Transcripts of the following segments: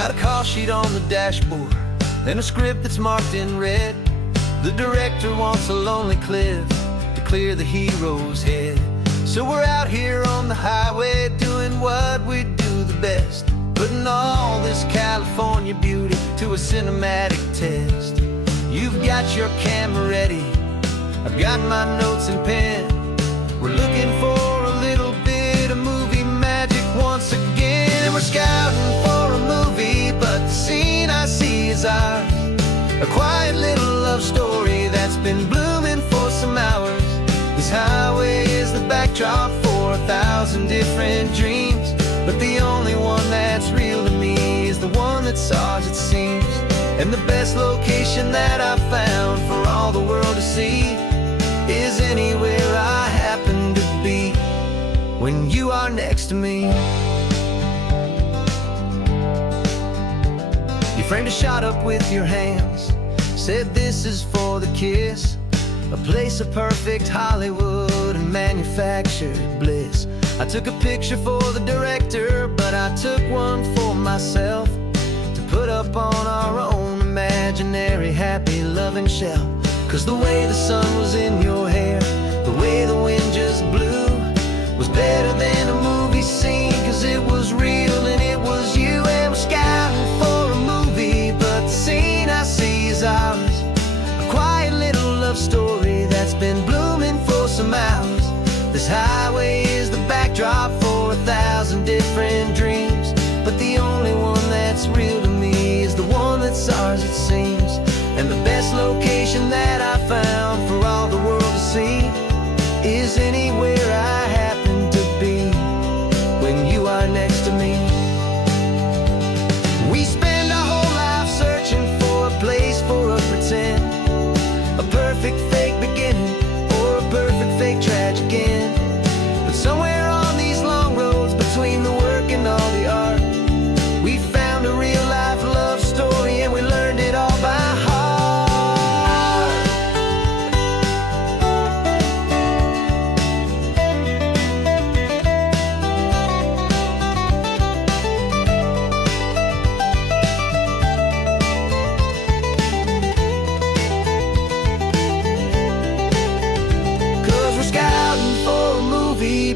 Got a call sheet on the dashboard and a script that's marked in red. The director wants a lonely cliff to clear the hero's head. So we're out here on the highway doing what we do the best, putting all this California beauty to a cinematic test. You've got your camera ready, I've got my notes and pen. We're looking for a little bit of movie magic once again. We're scouting for a movie, but the scene I see is ours. A quiet little love story that's been blooming for some hours. This highway is the backdrop for 1,000 different dreams, but the only one that's real to me is the one that's ours, it seems. And the best location that I've found for all the world to see is anywhere I happen to be when you are next to me. You framed a shot up with your hands, said this is for the kiss, a place of perfect Hollywood and manufactured bliss. I took a picture for the director, but I took one for myself to put up on our own imaginary happy loving shelf. Cause the way the sun was in your hair, the way the wind just blew, was better than a movie scene, cause it was real and it was you. And we're scouting for a movie, but the scene I see is ours. A quiet little love story that's been blooming for some hours. This highway is the backdrop for 1,000 different dreams, but the only one that's real to me is the one that's ours, it seems. And the best location that I found for all the world to see is anywhere I happen to be when you are next to me. We spend our whole life searching for a place for a pretend, a perfect fake beginning or a perfect fake tragic end. But somewhere on these long roads between the work and all the art, we found a real life love story and we learned it all by heart.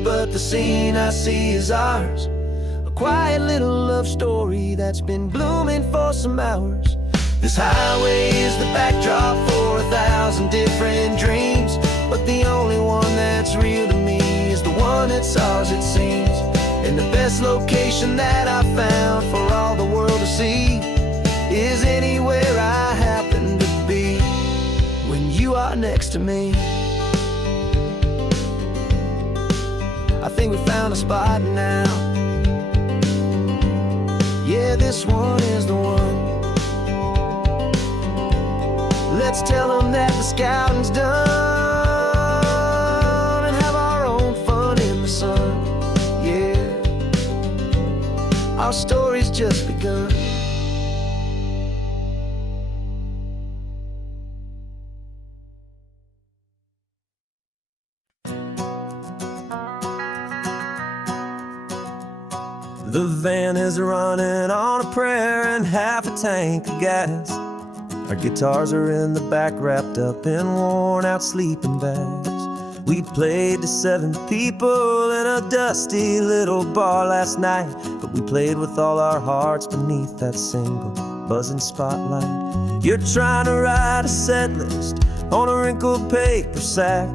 But the scene I see is ours. A quiet little love story that's been blooming for some hours. This highway is the backdrop for 1,000 different dreams, but the only one that's real to me is the one that's ours, it seems. And the best location that I found for all the world to see is anywhere I happen to be when you are next to me. I think we found a spot now. Yeah, this one is the one. Let's tell them that the scouting's done and have our own fun in the sun. Yeah, our story's just begun. The van is running on a prayer and half a tank of gas. Our guitars are in the back wrapped up in worn out sleeping bags. We played to 7 people in a dusty little bar last night, but we played with all our hearts beneath that single buzzing spotlight. You're trying to write a set list on a wrinkled paper sack,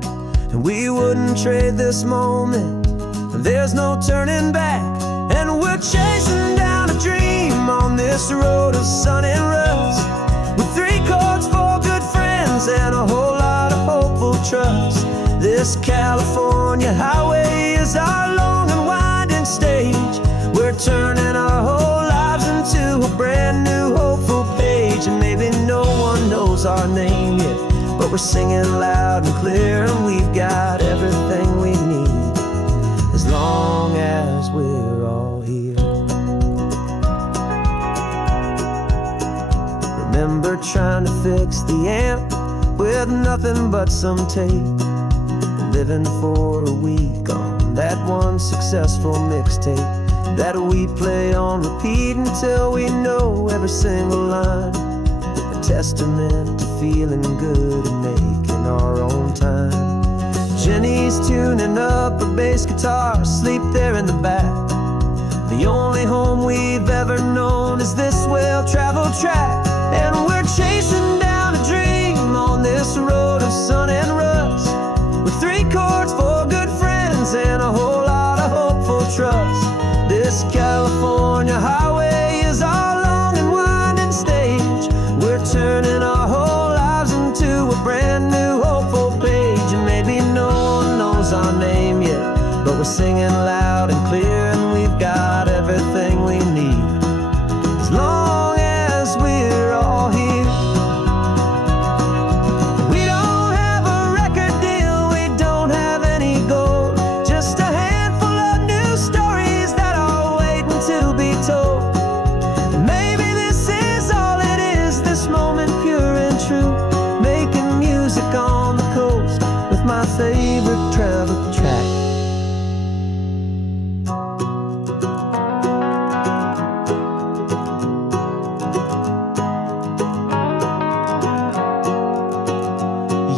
and we wouldn't trade this moment, and there's no turning back. And we're chasing down a dream on this road of sun and rust, with 3 chords for good friends and a whole lot of hopeful trust. This California highway is our long and winding stage. We're turning our whole lives into a brand new hopeful page. And maybe no one knows our name yet, but we're singing loud and clear, and we've got everything we need as long as we're all here. Remember trying to fix the amp with nothing but some tape, living for a week on that one successful mixtape. that we play on repeat until we know every single line. A testament to feeling good and making our own time. Jenny's tuning up her bass guitar, asleep there in the back. The only home we've ever known is this well-traveled track. And we're chasing down a dream on this road of sun and rust, with 3 chords for good friends and a whole lot of hopeful trust. This California highway is our long and winding stage. We're turning our whole lives into a brand new hopeful page. And maybe no one knows our name yet, but we're singing loud and clear, and we've got everything we need, as long as we're all here. We don't have a record deal, we don't have any gold, just a handful of new stories that are waiting to be told. And maybe this is all it is, this moment pure and true, making music on the coast with my favorite travel track.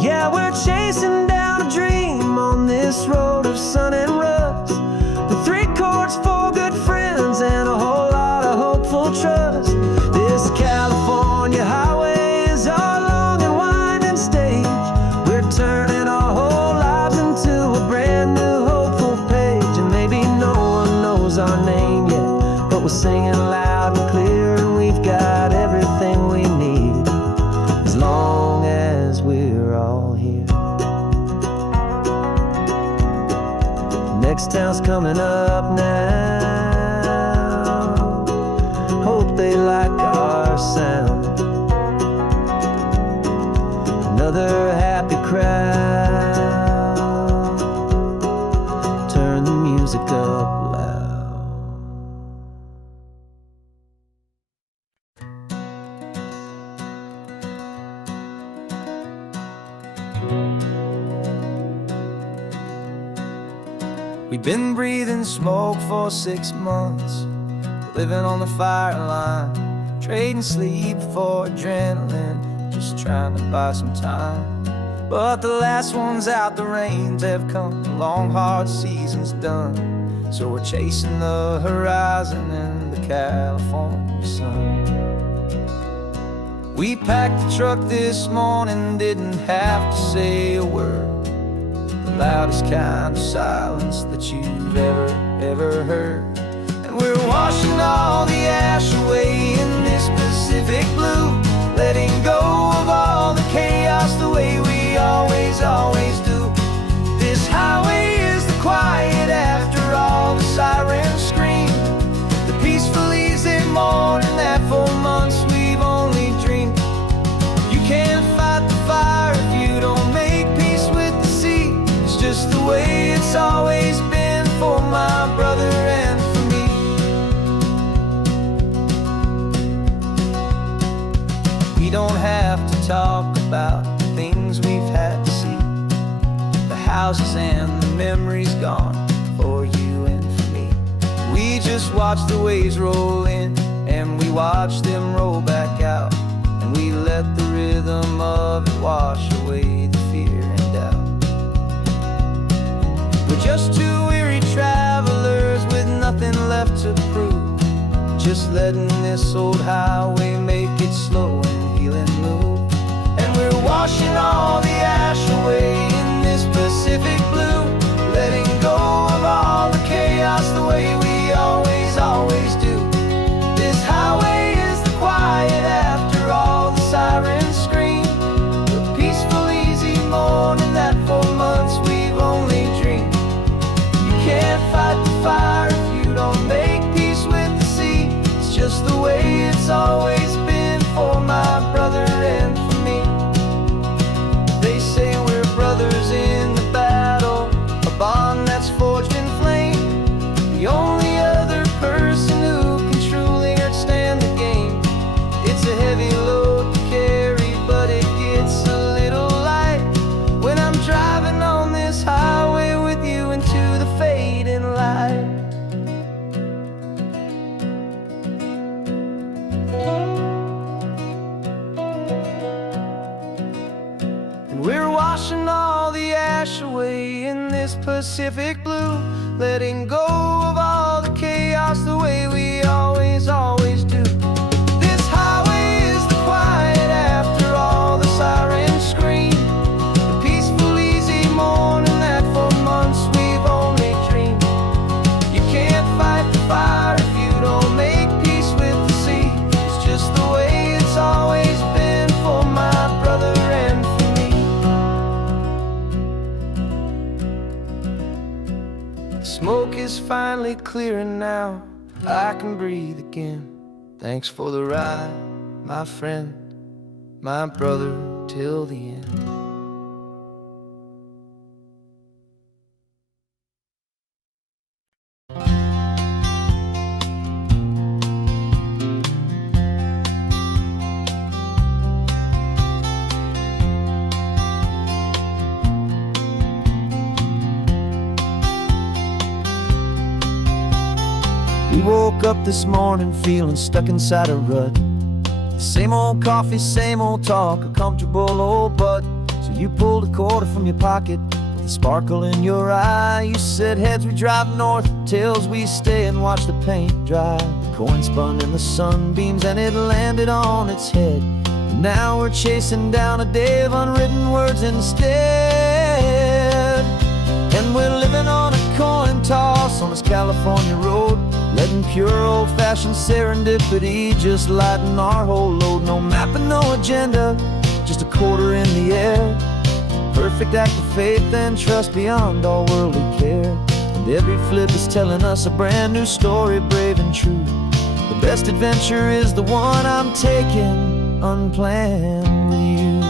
Yeah, we're chasing down a dream on this road of sun and rust, with 3 chords for good friends and a whole lot of hopeful trust. This California highway is our long and winding stage. We're turning our whole lives into a brand new hopeful page. And maybe no one knows our name yet, but we're singing loud and clear, and we've got everything we need, as long as we're all here. Next town's coming up now, hope they like our sound. Another happy crowd, turn the music up loud. We've been breathing smoke for 6 months, living on the fire line, trading sleep for adrenaline, just trying to buy some time. But the last one's out, the rains have come, the long hard season's done. So we're chasing the horizon in the California sun. We packed the truck this morning, didn't have to say a word, the loudest kind of silence that you've ever heard. And we're washing all the ash away in this Pacific blue, letting go of all the chaos the way we always do. This highway is the quiet after all the sirens scream, the peaceful easy morning that for months we've only dreamed. You can't fight the fire if you don't make peace with the sea. It's just the way it's always been for my brother and for me. We don't have to talk about the things we've had to see, the houses and the memories gone for you and for me. We just watch the waves roll in, and we watch them roll back out, and we let the rhythm of it wash away the fear and doubt. We're just 2 weary travelers with nothing left to prove, just letting this old highway make it slow and healing move. And we're washing all the ash away in this Pacific blue, letting go of all the chaos the way we always do. This highway is the quiet after all the sirens scream, the peaceful easy morning that for months we've only dreamed. You can't fight the fire if you don't make peace with the sea. It's just the way it's always been for my brother and for me. We're washing all the ash away in this Pacific blue, letting go of all the chaos the way we always do. This highway is the quiet after all the sirens scream, the peaceful, easy morning that for months we've only dreamed. You can't fight the fire if you don't make peace with the sea. It's just the way it's always been for my brother and for me. The smoke is finally clearing now, I can breathe again. Thanks for the ride, my friend, my brother, till the end. We woke up this morning feeling stuck inside a rut. Same old coffee, same old talk, a comfortable old butt. So you pulled a quarter from your pocket with a sparkle in your eye. You said heads we drive north, tails we stay and watch the paint dry. The coin spun in the sunbeams and it landed on its head. And now we're chasing down a day of unwritten words instead. And we're living on a coin toss on this California road, letting pure old-fashioned serendipity just lighten our whole load. No map and no agenda, just a quarter in the air. Perfect act of faith and trust beyond all worldly care. And every flip is telling us a brand new story, brave and true. The best adventure is the one I'm taking, unplanned with you.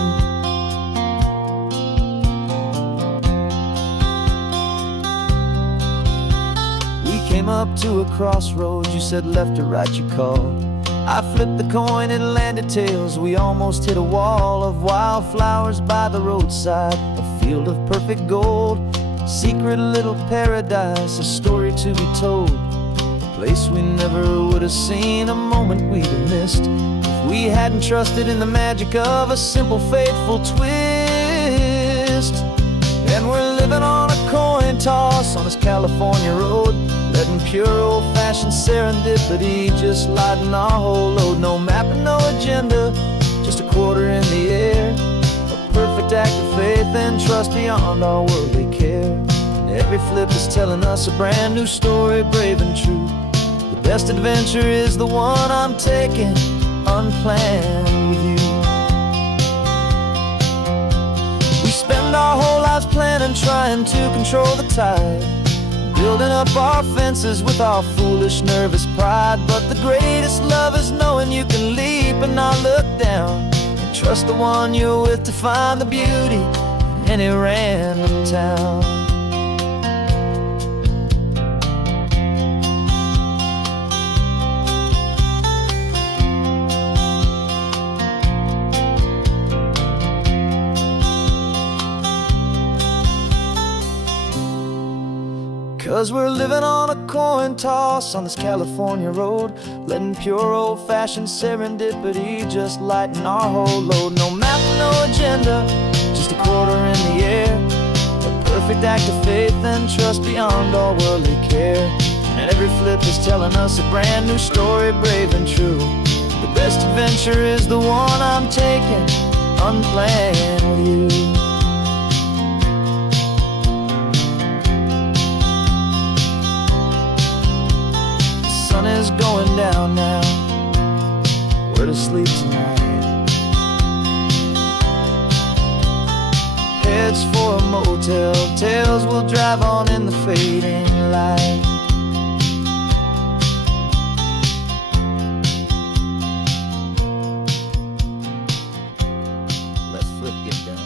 Came up to a crossroads, you said left or right you called. I flipped the coin, it landed tails. We almost hit a wall of wildflowers by the roadside, a field of perfect gold, secret little paradise, a story to be told, a place we never would have seen, a moment we'd have missed if we hadn't trusted in the magic of a simple faithful twist. And we're living on a coin toss on this California road, letting pure old-fashioned serendipity just lighten our whole load. No map and no agenda, just a quarter in the air. A perfect act of faith and trust beyond all worldly care. And every flip is telling us a brand new story, brave and true. The best adventure is the one I'm taking, unplanned with you. We spend our whole lives planning, trying to control the tide, building up our fences with our foolish, nervous pride. But the greatest love is knowing you can leap and not look down, and trust the one you're with to find the beauty in any random town. 'Cause we're living on a coin toss on this California road, letting pure old-fashioned serendipity just lighten our whole load. No map, no agenda, just a quarter in the air. A perfect act of faith and trust beyond all worldly care. And every flip is telling us a brand new story, brave and true. The best adventure is the one I'm taking, unplanned with you. Sun is going down now, we're to sleep tonight. Heads for a motel, tails will drive on in the fading light. Let's flip get down.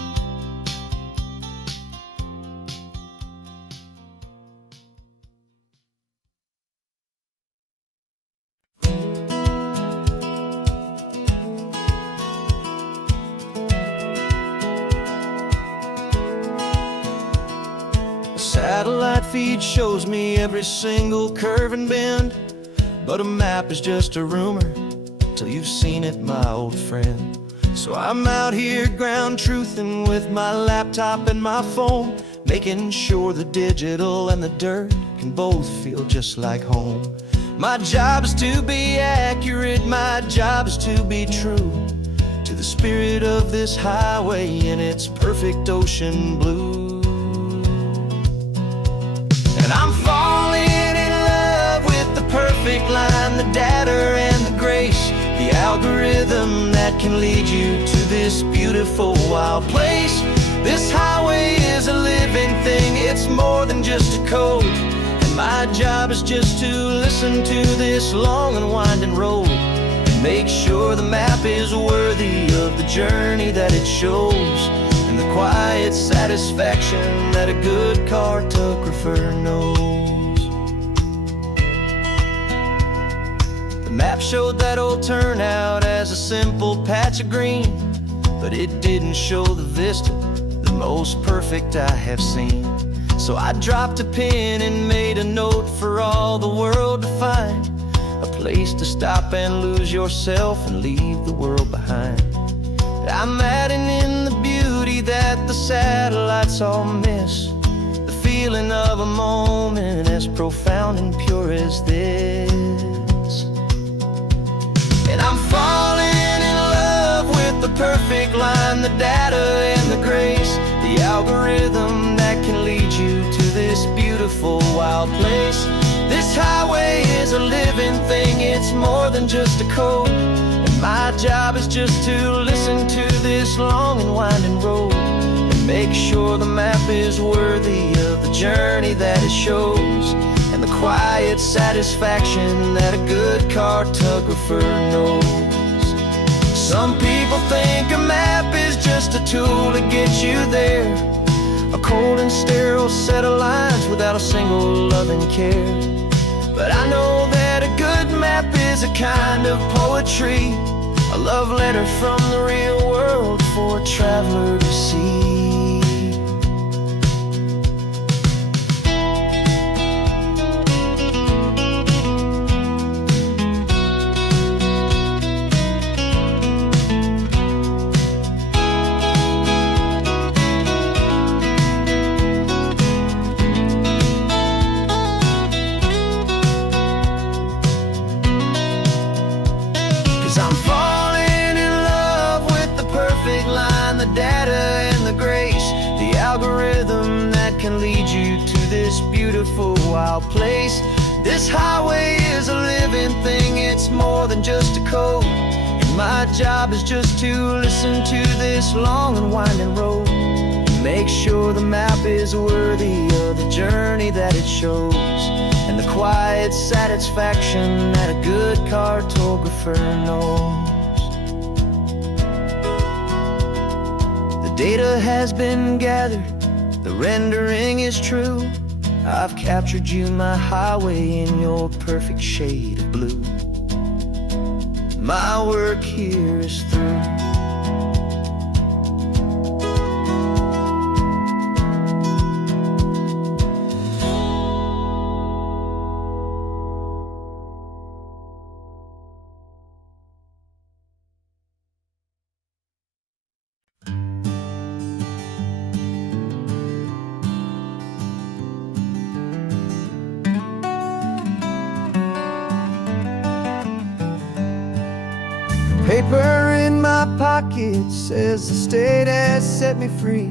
Satellite feed shows me every single curve and bend, but a map is just a rumor till you've seen it, my old friend. So I'm out here ground truthing with my laptop and my phone, making sure the digital and the dirt can both feel just like home. My job is to be accurate, my job is to be true to the spirit of this highway in its perfect ocean blue. And I'm falling in love with the perfect line, the data and the grace, the algorithm that can lead you to this beautiful wild place. This highway is a living thing, it's more than just a code. And my job is just to listen to this long and winding road and make sure the map is worthy of the journey that it shows, and the quiet satisfaction that a good cartographer knows. The map showed that old turnout as a simple patch of green, but it didn't show the vista, the most perfect I have seen. So I dropped a pin and made a note for all the world to find, a place to stop and lose yourself and leave the world behind. I'm adding in the beauty that the satellites all miss, the feeling of a moment as profound and pure as this. And I'm falling in love with the perfect line, the data and the grace, the algorithm that can lead you to this beautiful wild place. This highway is a living thing, it's more than just a code. And my job is just to listen to this long and winding road and make sure the map is worthy of the journey that it shows, and the quiet satisfaction that a good cartographer knows. Some people think a map is just a tool to get you there, a cold and sterile set of lines without a single loving care. But I know that a good map is a kind of poetry, a love letter from the real world for a traveler to see. 'Cause I'm falling in love with the perfect line, the data and the grace, the algorithm that can lead you to this beautiful wild place. This highway is a living thing, it's more than just a code. And my job is just to listen to this long and winding road, make sure the map is worthy of the journey that it shows, and the quiet satisfaction that a good cartographer knows. The data has been gathered, the rendering is true. I've captured you, my highway, in your perfect shade of blue. My work here is through. Paper in my pocket says the state has set me free,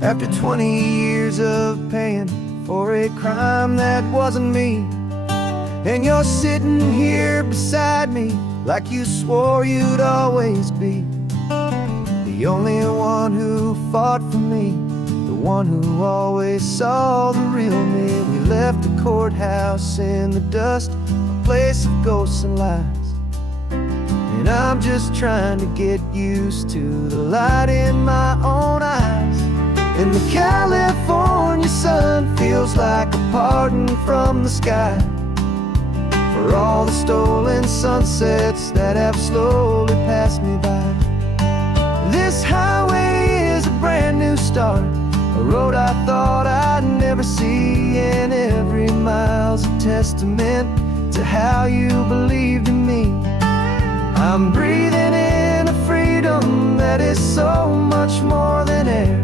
after 20 years of paying for a crime that wasn't me. And you're sitting here beside me like you swore you'd always be, the only one who fought for me, the one who always saw the real me. We left the courthouse in the dust, a place of ghosts and lies. And I'm just trying to get used to the light in my own eyes. And the California sun feels like a pardon from the sky for all the stolen sunsets that have slowly passed me by. This highway is a brand new start, a road I thought I'd never see, and every mile's a testament to how you believed in me. I'm breathing in a freedom freedom that is so much more than air.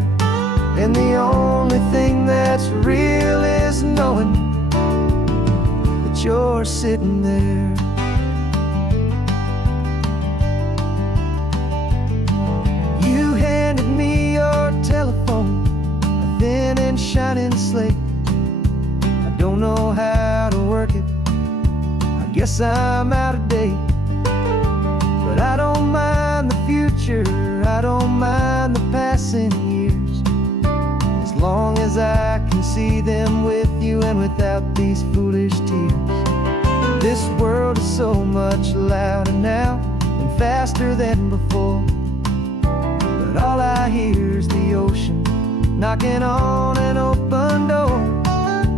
And the only thing that's real is knowing that you're sitting there. You handed me your telephone, a thin and shining slate. I don't know how to work it, I guess I'm out of date. But I don't mind the future, I don't mind the passing years, as long as I can see them with you and without these foolish tears. This world is so much louder now and faster than before, but all I hear is the ocean knocking on an open door.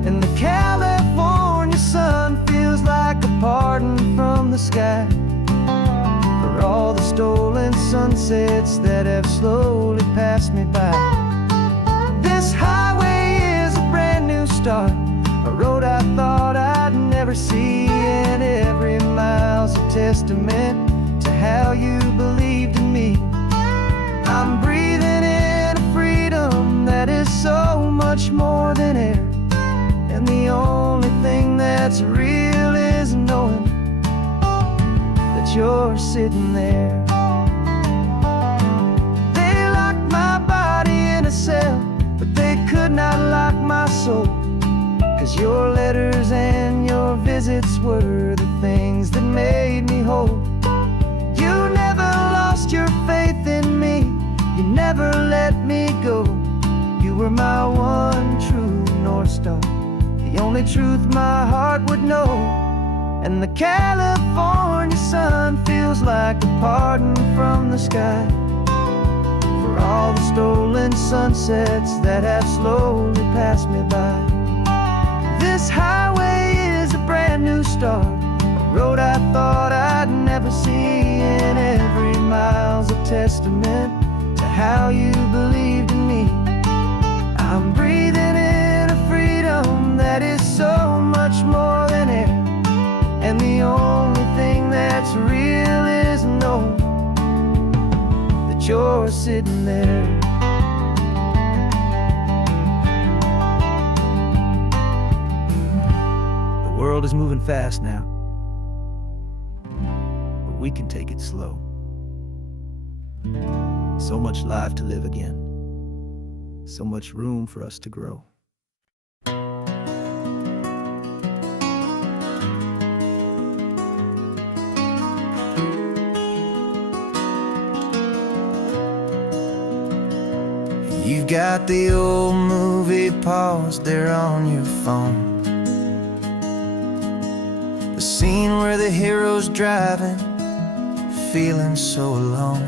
And the California sun feels like a pardon from the sky for all the stolen sunsets that have slowly passed me by. This highway is a brand new start, a road I thought I'd never see, and every mile's a testament to how you believed in me. I'm breathing in a freedom that is so much more than air, and the only thing that's real is knowing that you're sitting there. They locked my body in a cell, but they could not lock my soul, 'cause your letters and your visits were the things that made me whole. You never lost your faith in me, you never let me go. You were my one true North Star, the only truth my heart would know. And the California sun feels like a pardon from the sky for all the stolen sunsets that have slowly passed me by. This highway is a brand new start, a road I thought I'd never see, and every mile's a testament to how you believed in me. I'm breathing in a freedom that is so much more than air, and the only thing that's real is knowing that you're sitting there. The world is moving fast now, but we can take it slow. So much life to live again, so much room for us to grow. You've got the old movie paused there on your phone, the scene where the hero's driving, feeling so alone.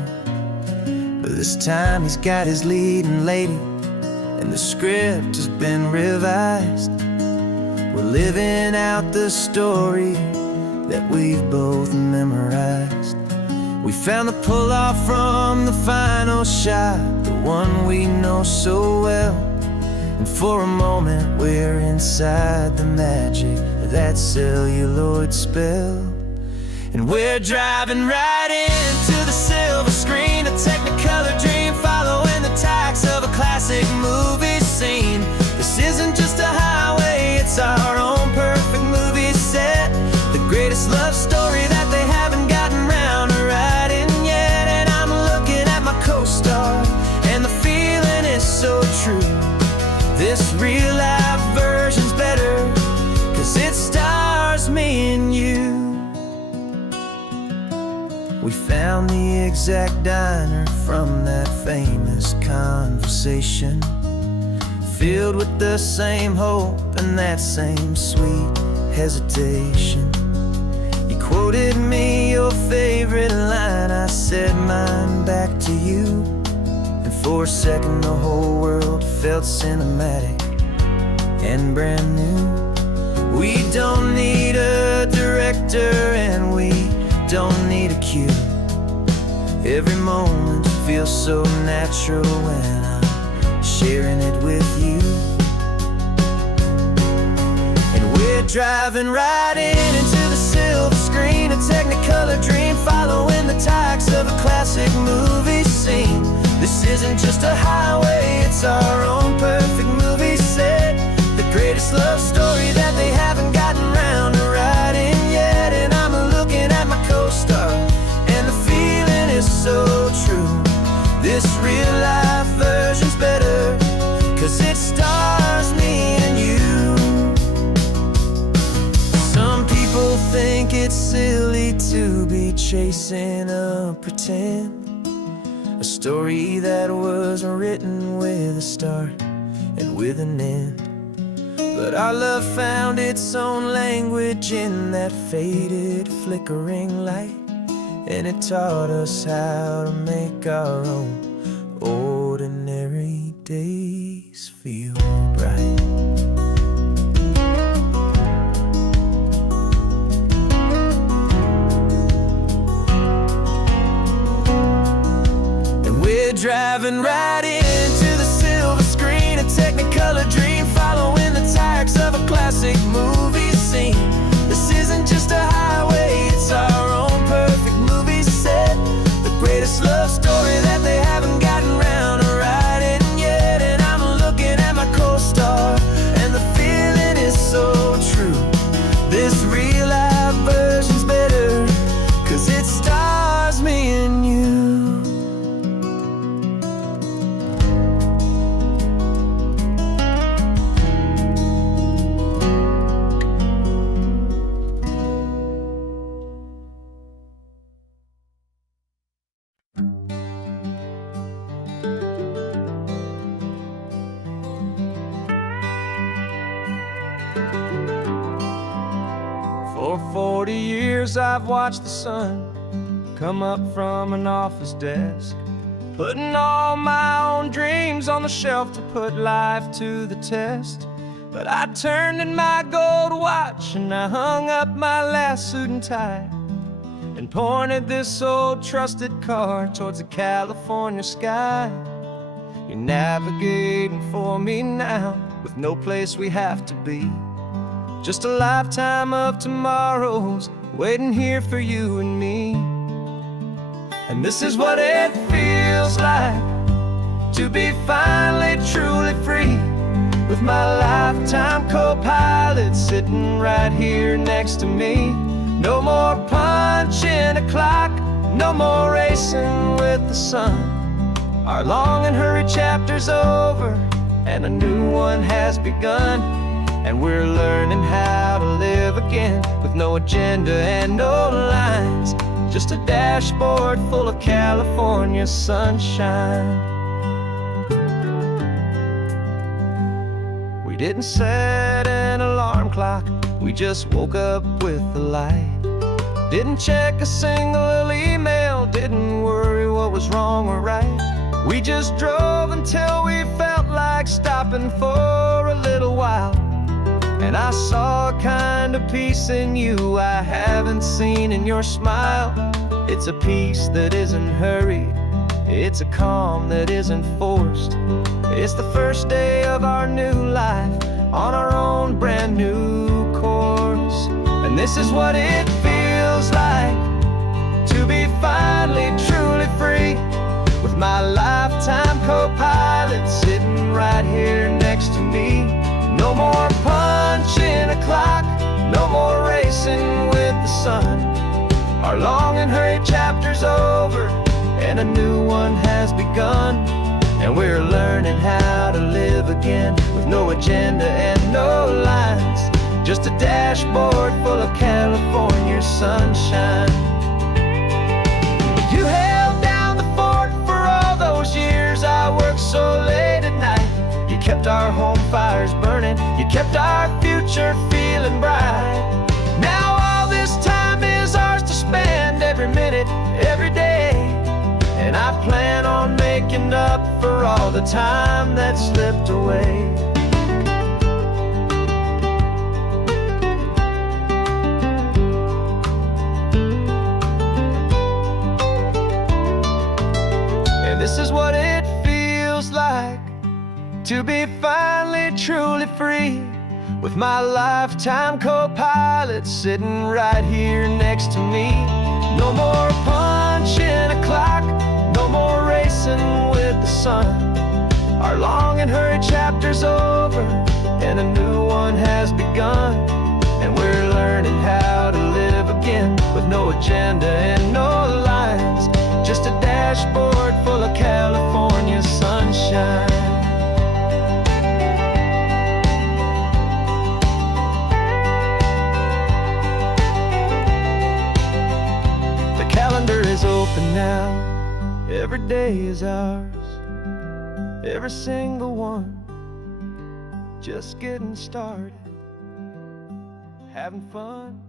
But this time he's got his leading lady, and the script has been revised. We're living out the story that we've both memorized. We found the pull-off from the final shot, the one we know so well. And for a moment we're inside the magic of that celluloid spell. And we're driving right into the silver screen, a technicolor dream, following the tacks of a classic movie scene. This isn't just a highway, it's our own perfect movie set, the greatest love story that they haven't gotten round to writing yet. And I'm looking at my co-star, and the feeling is so true. This real life version's better, 'cause it stars me and you. We found the exact diner from that famous conversation, filled with the same hope and that same sweet hesitation. You quoted me your favorite line, I said mine back to you, and for a second the whole world felt cinematic and brand new. We don't need a director and we don't need a cue. Every moment feels so natural when I'm sharing it with you. And we're driving right into the silver screen, a technicolor Technicolor dream, following the tacks of a classic movie scene. This isn't just a highway, it's our own perfect movie set. The greatest love story that they haven't gotten round to writing yet. And I'm looking at my co-star, and the feeling is so true. This real life version's better, 'cause it stars me and you. Some people think it's silly to be chasing a pretend, a story that was written with a start and with an end. But our love found its own language in that faded, flickering light, and it taught us how to make our own ordinary days feel bright. Driving right into the silver screen, a Technicolor dream, following the tacks of a classic movie scene. This isn't just a highway, it's our own perfect movie set. The greatest love story that they haven't gotten round to writing yet. And I'm looking at my co-star, and the feeling is so true. This real life version's better, 'cause it stars me and you. For 40 years I've watched the sun come up from an office desk, putting all my own dreams on the shelf to put life to the test. But I turned in my gold watch and I hung up my last suit and tie, and pointed this old trusted car towards the California sky. You're navigating for me now, with no place we have to be. Just a lifetime of tomorrows waiting here for you and me. And this is what it feels like to be finally truly free, with my lifetime co-pilot sitting right here next to me. No more punching a clock, no more racing with the sun. Our long and hurried chapter's over, and a new one has begun. And we're learning how to live again, with no agenda and no lines, just a dashboard full of California sunshine. We didn't set an alarm clock, we just woke up with the light. Didn't check a single email, didn't worry what was wrong or right. We just drove until we felt like stopping for a little while. And I saw a kind of peace in you I haven't seen in your smile. It's a peace that isn't hurried, it's a calm that isn't forced. It's the first day of our new life, on our own brand new course. And this is what it feels like to be finally truly free, with my lifetime co-pilot sitting right here next to me. No more punching a clock, no more racing with the sun. Our long and hurried chapter's over, and a new one has begun. And we're learning how to live again, with no agenda and no lines, just a dashboard full of California sunshine. You held down the fort for all those years I worked so late at night. You kept our home fires burning, you kept our future feeling bright. Now all this time is ours to spend, every minute, every day. And I plan on making up for all the time that slipped away. And this is what it feels like to be finally truly free, with my lifetime co-pilot sitting right here next to me. No more punching a clock, no more racing with the sun. Our long and hurried chapter's over, and a new one has begun. And we're learning how to live again, with no agenda and no lines, just a dashboard full of California sunshine. The calendar is open now, every day is ours, every single one, just getting started, having fun.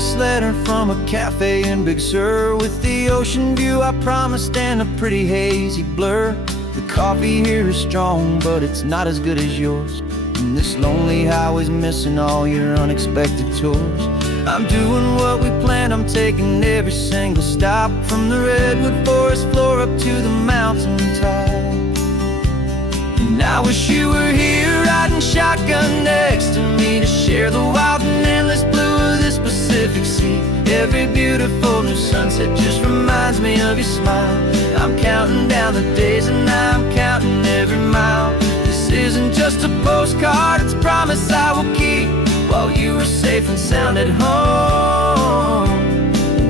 This letter from a cafe in Big Sur, with the ocean view I promised and a pretty hazy blur. The coffee here is strong, but it's not as good as yours, and this lonely highway's missing all your unexpected tours. I'm doing what we planned, I'm taking every single stop, from the redwood forest floor up to the mountain top. And I wish you were here riding shotgun next to me, to share the wild and endless blue of this Pacific Sea. Every beautiful new sunset just reminds me of your smile. I'm counting down the days and I'm counting every mile. This isn't just a postcard, it's a promise I will keep, while you are safe and sound at home,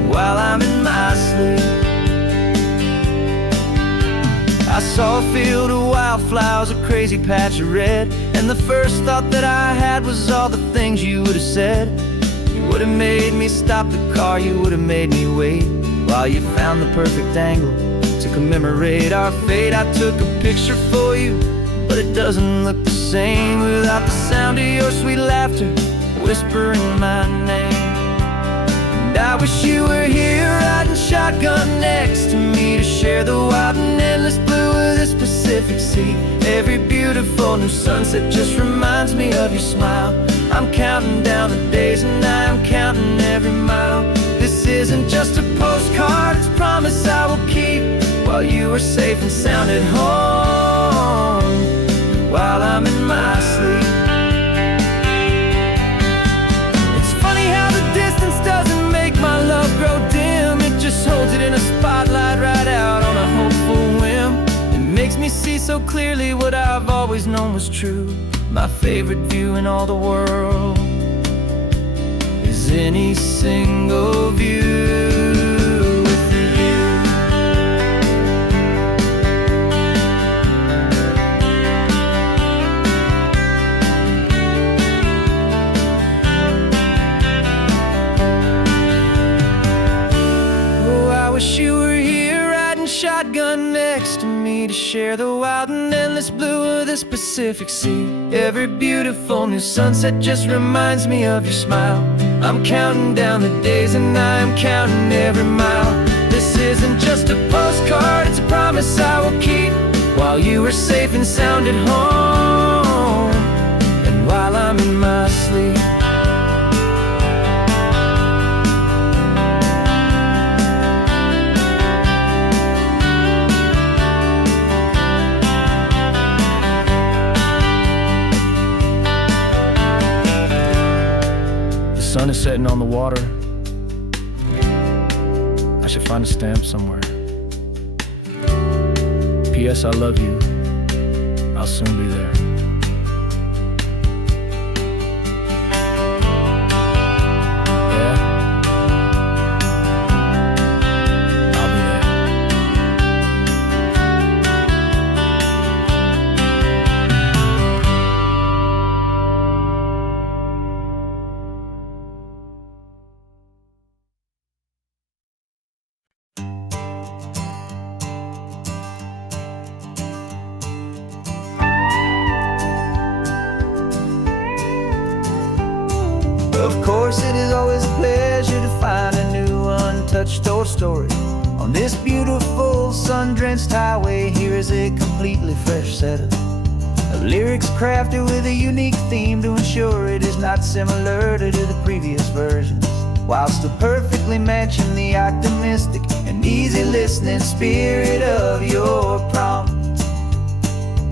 while I'm in my sleep. I saw a field of wildflowers, a crazy patch of red, and the first thought that I had was all the things you would have said. You would have made me stop the car, you would have made me wait, while you found the perfect angle to commemorate our fate. I took a picture for you, but it doesn't look the same without the sound of your sweet laughter whispering my name. And I wish you were here riding shotgun next to me, to share the wild and endless blue of this Pacific Sea. Every beautiful new sunset just reminds me of your smile. I'm counting down the days and I'm counting every mile. This isn't just a postcard, it's a promise I will keep, while you are safe and sound at home, while I'm in my sleep. It's funny how the distance doesn't make my love grow dim, it just holds it in a spotlight right out on a hopeful whim. It makes me see so clearly what I've always known was true. My favorite view in all the world is any single view with you. Oh, I wish you were here riding shotgun next to me, to share the wild and endless blue of this Pacific Sea. Every beautiful new sunset just reminds me of your smile. I'm counting down the days and I'm counting every mile. This isn't just a postcard, it's a promise I will keep, while you are safe and sound at home, and while I'm in my sleep. The sun is setting on the water. I should find a stamp somewhere. P.S. I love you. I'll soon be there. Yeah? I'll be there. Of course, it is always a pleasure to find a new untouched old story. On this beautiful sun-drenched highway, here is a completely fresh set of Lyrics crafted with a unique theme to ensure it is not similar to the previous versions, while still perfectly matching the optimistic and easy listening spirit of your prompt.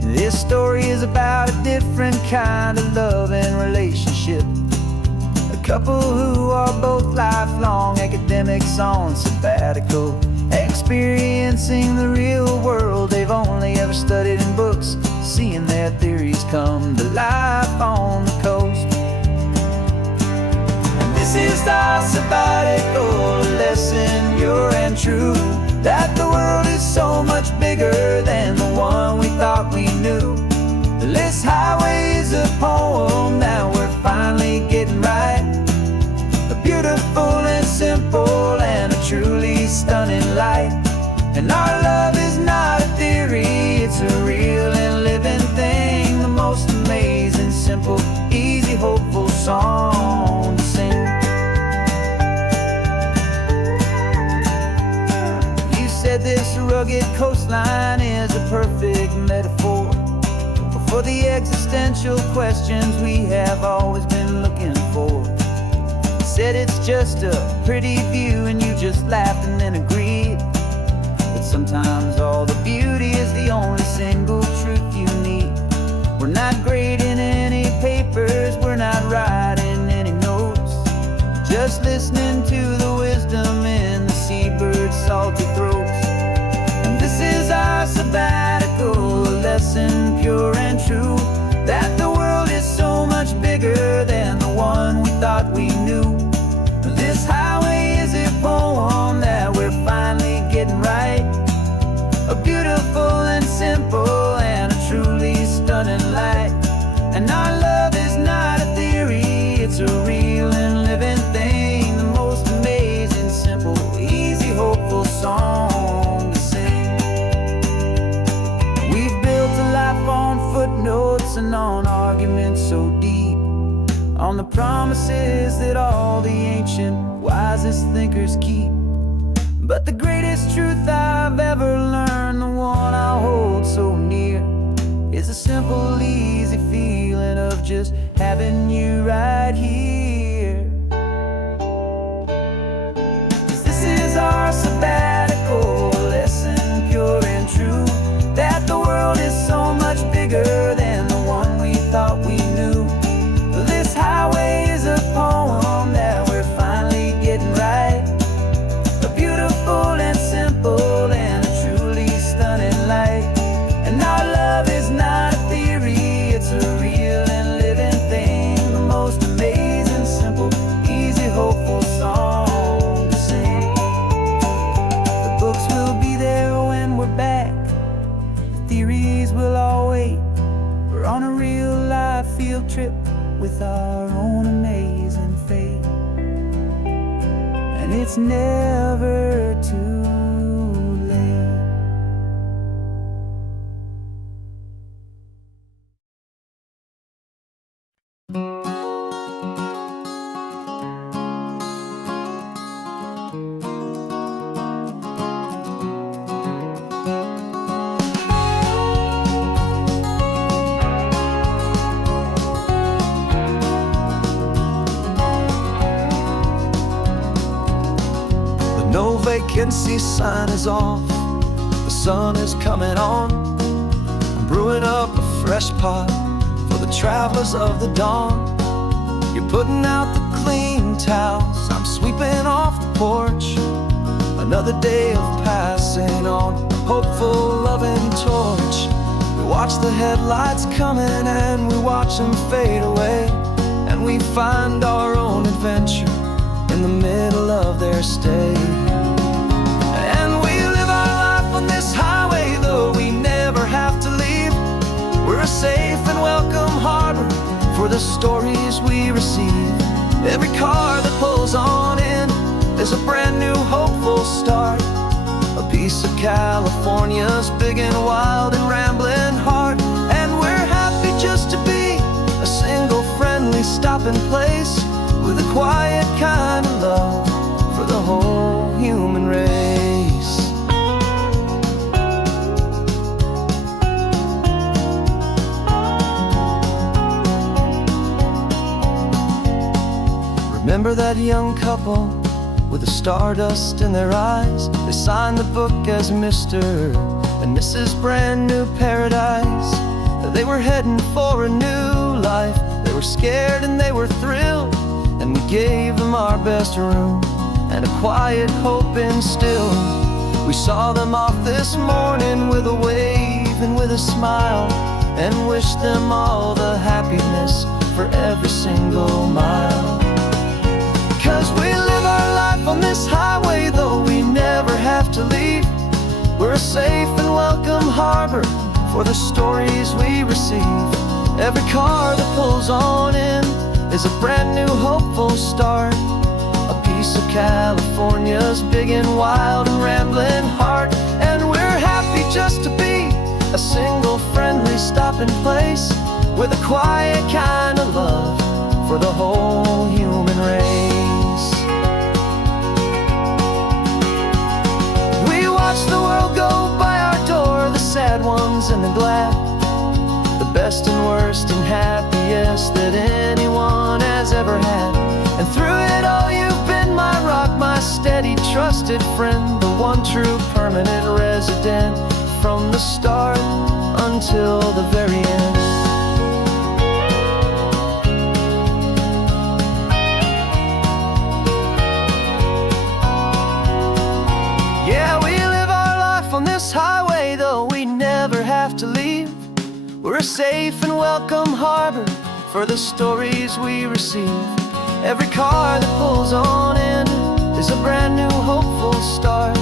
This story is about a different kind of love and relationship. A couple who are both lifelong academics on sabbatical, experiencing the real world they've only ever studied in books, seeing their theories come to life on the coast. And this is our sabbatical lesson, pure and true, that the world is so much bigger than the one we thought we knew. This highway is a poem that we're finally getting right. A beautiful and simple and a truly stunning light. And our love is not a theory, it's a real and living thing. The most amazing, simple, easy, hopeful song to sing. You said this rugged coastline is a perfect metaphor for the existential questions we have always been looking for. You said it's just a pretty view and you just laughed and then agreed that sometimes all the beauty is the only single truth you need. We're not grading any papers, we're not writing any notes, just listening to the wisdom in the seabird's salty throats. And this is our sabbatical lesson, pure and true, that the world is so much bigger than the one we thought we knew. This highway is a poem that we're finally getting right. A beautiful and simple and a truly stunning light. And our love is not a theory, it's a real and living thing. The most amazing, simple, easy, hopeful song to sing. We've built a life on footnotes and on arguments so deep, on the promises that all the ancient, wisest thinkers keep. But the greatest truth I've ever learned, the one I hold so near, is a simple, easy feeling of just having you right here. 'Cause this is our sabbatical lesson, pure and true, that the world is so much bigger than the one we thought we knew. This highway is a poem that we're finally getting right. A beautiful and simple and a truly stunning light. And our love is not a theory, it's a real and living thing. The most amazing, simple, easy, hopeful song to sing. The books will be there when we're back, the theories will all wait. We're on a real life field trip with our own amazing fate. And it's never too late. No vacancy sign is off, the sun is coming on. I'm brewing up a fresh pot for the travelers of the dawn. You're putting out the clean towels, I'm sweeping off the porch. Another day of passing on, a hopeful, loving torch. We watch the headlights coming and we watch them fade away, and we find our own adventure in the middle of their stay. And we live our life on this highway, though we never have to leave. We're a safe and welcome harbor for the stories we receive. Every car that pulls on in is a brand new hopeful start, a piece of California's big and wild and rambling heart. And we're happy just to be a single friendly stopping place, with a quiet kind of love for the whole human race. young couple with the stardust in their eyes. They signed the book as Mr. and Mrs. Brand New Paradise. They were heading for a new life. They were scared and they were thrilled, and we gave them our best room and a quiet hope instilled. We saw them off this morning with a wave and with a smile, and wished them all the happiness for every single mile. 'Cause we live our life on this highway, though we never have to leave. We're a safe and welcome harbor for the stories we receive. Every car that pulls on in is a brand new hopeful start, a piece of California's big and wild and rambling heart. And we're happy just to be a single friendly stopping place with a quiet kind of love for the whole human race. We watch the world go by our door, the sad ones and the glad, the best and worst and happiest that anyone has ever had. And through it all you've been my rock, my steady trusted friend, the one true permanent resident from the start until the very end. Yeah, we live our life on this highway, though we never have to leave. We're a safe and welcome harbor for the stories we receive. Every car that pulls on in is a brand new hopeful start,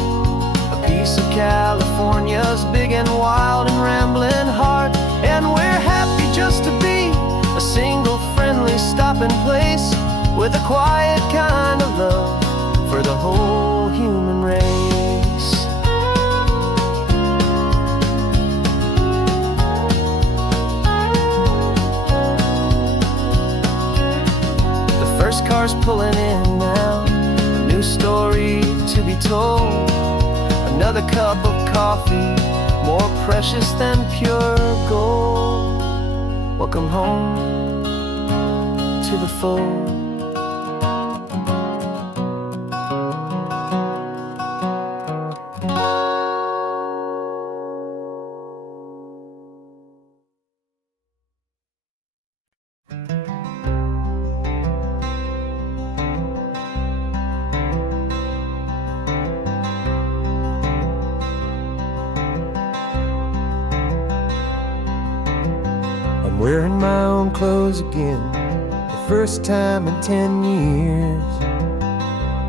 a piece of California's big and wild and rambling heart. And we're happy just to be a single friendly stopping place with a quiet kind of love for the whole human race. The first car's pulling in now, a new story to be told. Another cup of coffee, more precious than pure gold. Welcome home to the fold. I'm wearing my own clothes again, the first time in 10 years.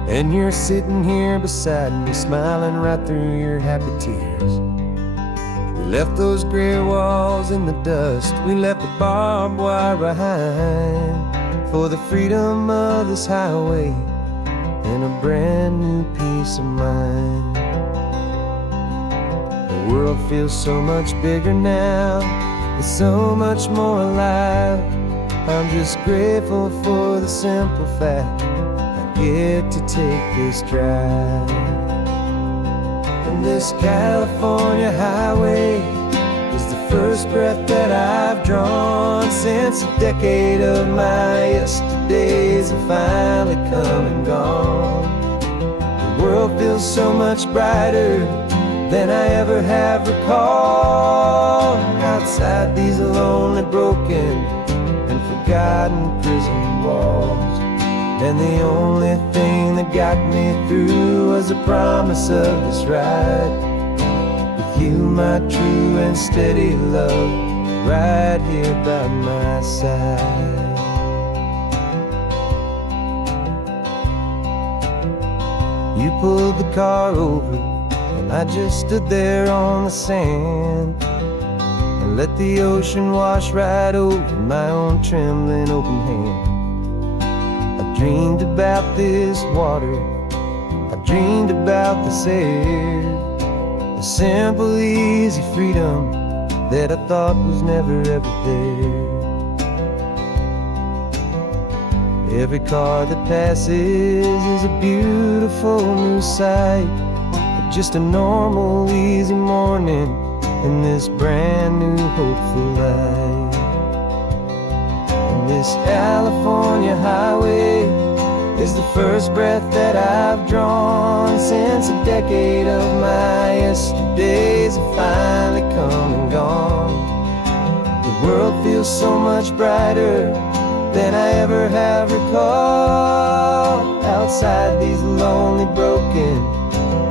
And you're sitting here beside me, smiling right through your happy tears. We left those gray walls in the dust, we left the barbed wire behind, for the freedom of this highway and a brand new peace of mind. The world feels so much bigger now, it's so much more alive. I'm just grateful for the simple fact I get to take this drive. And this California highway is the first breath that I've drawn since a decade of my yesterdays have finally come and gone. The world feels so much brighter than I ever have recalled. Outside these lonely, broken, and forgotten prison walls, and the only thing that got me through was the promise of this ride with you, my true and steady love, right here by my side. You pulled the car over, and I just stood there on the sand and let the ocean wash right over my own trembling open hand. I dreamed about this water, I dreamed about this air, the simple, easy freedom that I thought was never ever there. Every car that passes is a beautiful new sight, just a normal, easy morning in this brand new, hopeful life. And this California highway is the first breath that I've drawn since a decade of my yesterdays have finally come and gone. The world feels so much brighter than I ever have recalled. Outside these lonely, broken,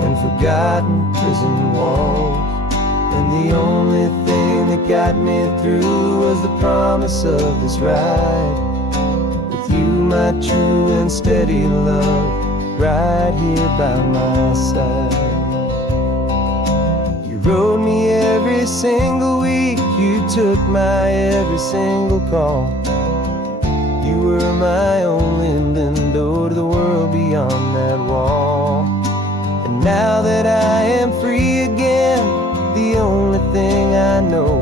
and forgotten prison walls. And the only thing that got me through was the promise of this ride. With you, my true and steady love, right here by my side. You rode me every single week, you took my every single call. You were my only window to the world beyond that wall. And now that I am free again, the only thing I know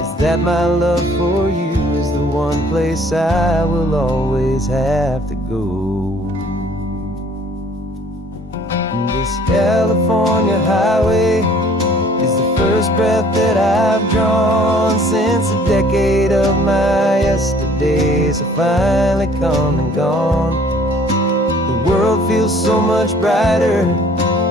is that my love for you is the one place I will always have to go. And this California highway is the first breath that I've drawn since a decade of my yesterdays have finally come and gone. The world feels so much brighter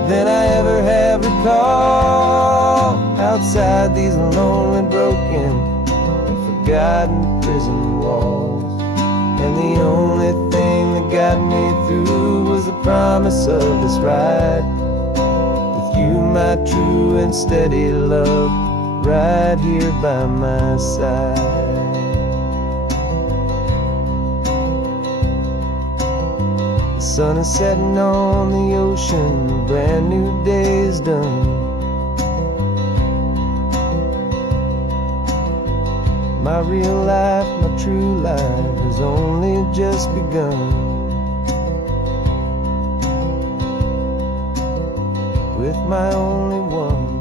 than I ever have recalled. Outside these lonely, broken, and forgotten prison walls. And the only thing that got me through was the promise of this ride. With you, my true and steady love, right here by my side. The sun is setting on the ocean, a brand new day is done. My real life, my true life has only just begun. With my only one.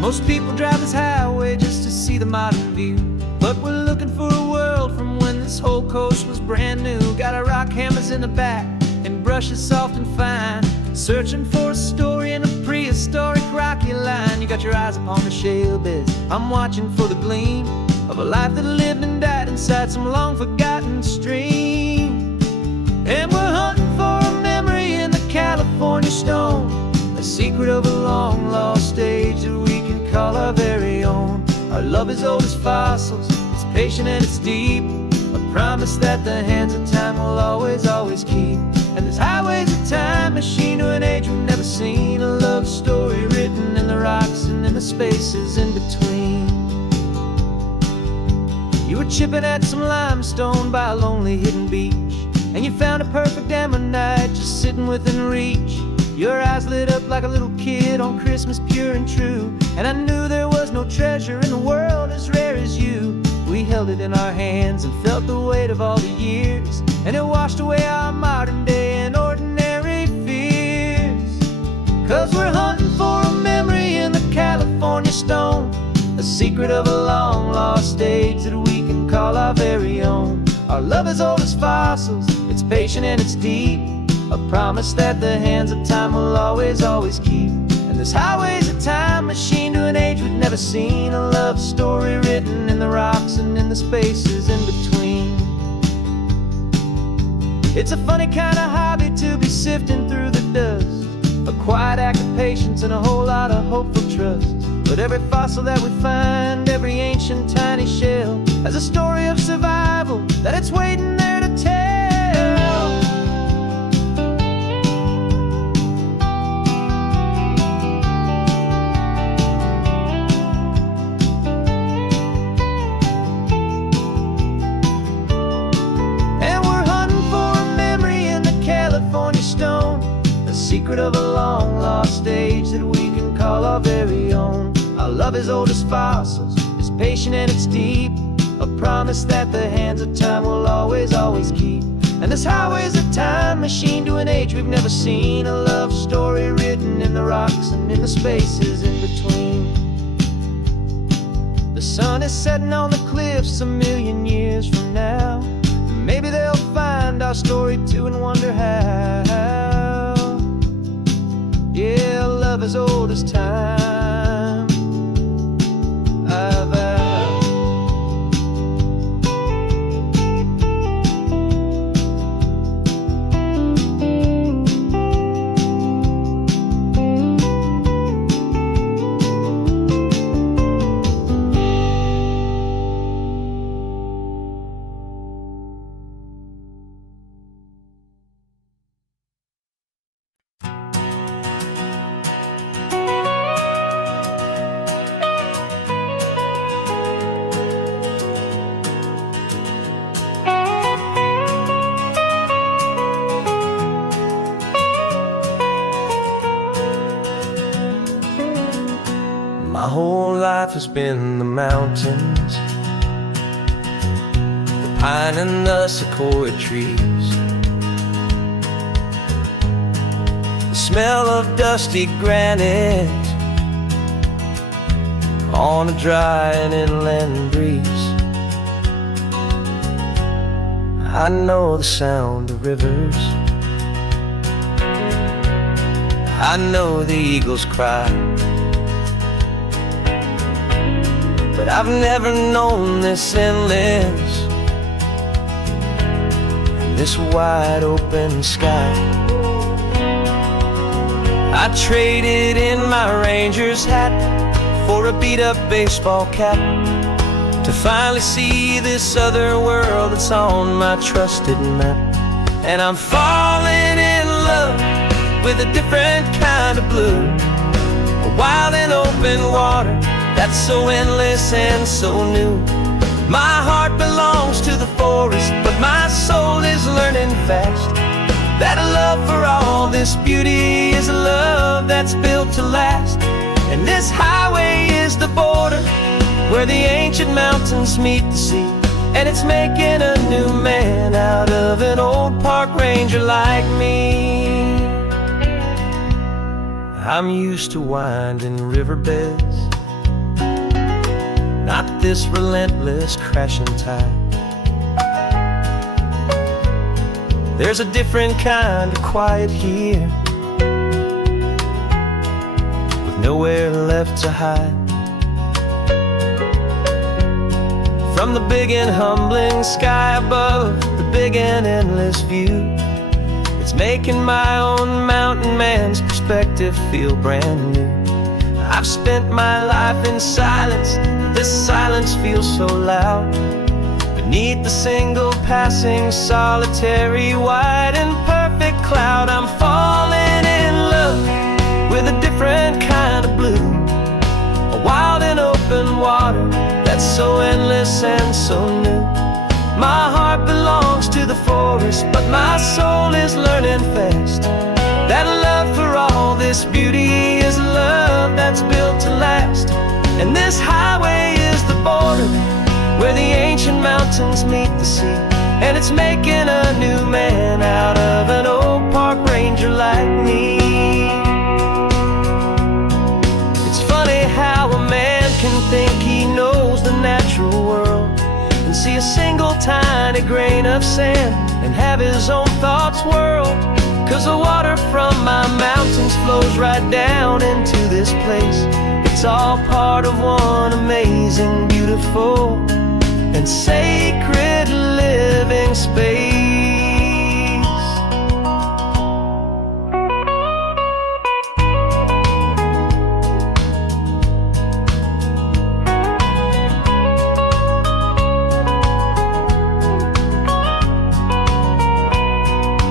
Most people drive this highway just to see the modern view, but we're looking for a world from when this whole coast was brand new. Got our rock hammers in the back and brushes soft and fine, searching for a story in a prehistoric rocky line. You got your eyes upon the shale beds, I'm watching for the gleam of a life that lived and died inside some long forgotten stream. And we're hunting for a memory in the California stone, a secret of a long lost age that we can call our very own. Our love is old as fossils, it's patient and it's deep, a promise that the hands of time will always, always keep. And this highway's a time machine to an age we've never seen, a love story written in the rocks and in the spaces in between. You were chipping at some limestone by a lonely hidden beach, and you found a perfect ammonite just sitting within reach. Your eyes lit up like a little kid on Christmas, pure and true, and I knew there was no treasure in the world as rare as you. We held it in our hands and felt the weight of all the years, and it washed away our modern day and ordinary fears. 'Cause we're hunting for a memory in the California stone, a secret of a long lost age that we can call our very own. Our love is old as fossils, it's patient and it's deep, a promise that the hands of time will always, always keep. And this highway's a time machine to an age we've never seen, a love story written in the rocks and in the spaces in between. It's a funny kind of hobby to be sifting through the dust, a quiet act of patience and a whole lot of hopeful trust. But every fossil that we find, every ancient tiny shell, has a story of survival that it's waiting there to tell. Secret of a long lost age that we can call our very own. Our love is old as fossils, it's patient and it's deep, a promise that the hands of time will always, always keep. And this highway's a time machine to an age we've never seen. A love story written in the rocks and in the spaces in between. The sun is setting on the cliffs a million years from now. Maybe they'll find our story too and wonder how. Yeah, love as old as time, I vow. My whole life has been the mountains, the pine and the sequoia trees, the smell of dusty granite on a dry and inland breeze. I know the sound of rivers, I know the eagles cry, but I've never known this endless and this wide open sky. I traded in my ranger's hat for a beat-up baseball cap to finally see this other world that's on my trusted map. And I'm falling in love with a different kind of blue, a wild and open water that's so endless and so new. My heart belongs to the forest, but my soul is learning fast that a love for all this beauty is a love that's built to last. And this highway is the border where the ancient mountains meet the sea, and it's making a new man out of an old park ranger like me. I'm used to winding riverbeds, not this relentless crashing tide. There's a different kind of quiet here, with nowhere left to hide. From the big and humbling sky above, the big and endless view, it's making my own mountain man's perspective feel brand new. I've spent my life in silence, this silence feels so loud. Beneath the single passing solitary white and perfect cloud, I'm falling in love with a different kind of blue, a wild and open water that's so endless and so new. My heart belongs to the forest, but my soul is learning fast that a love for all this beauty is a love that's built to last. And this highway is the border where the ancient mountains meet the sea, and it's making a new man out of an old park ranger like me. It's funny how a man can think he knows the natural world and see a single tiny grain of sand and have his own thoughts whirled. 'Cause the water from my mountains flows right down into this place. It's all part of one amazing, beautiful, and sacred living space.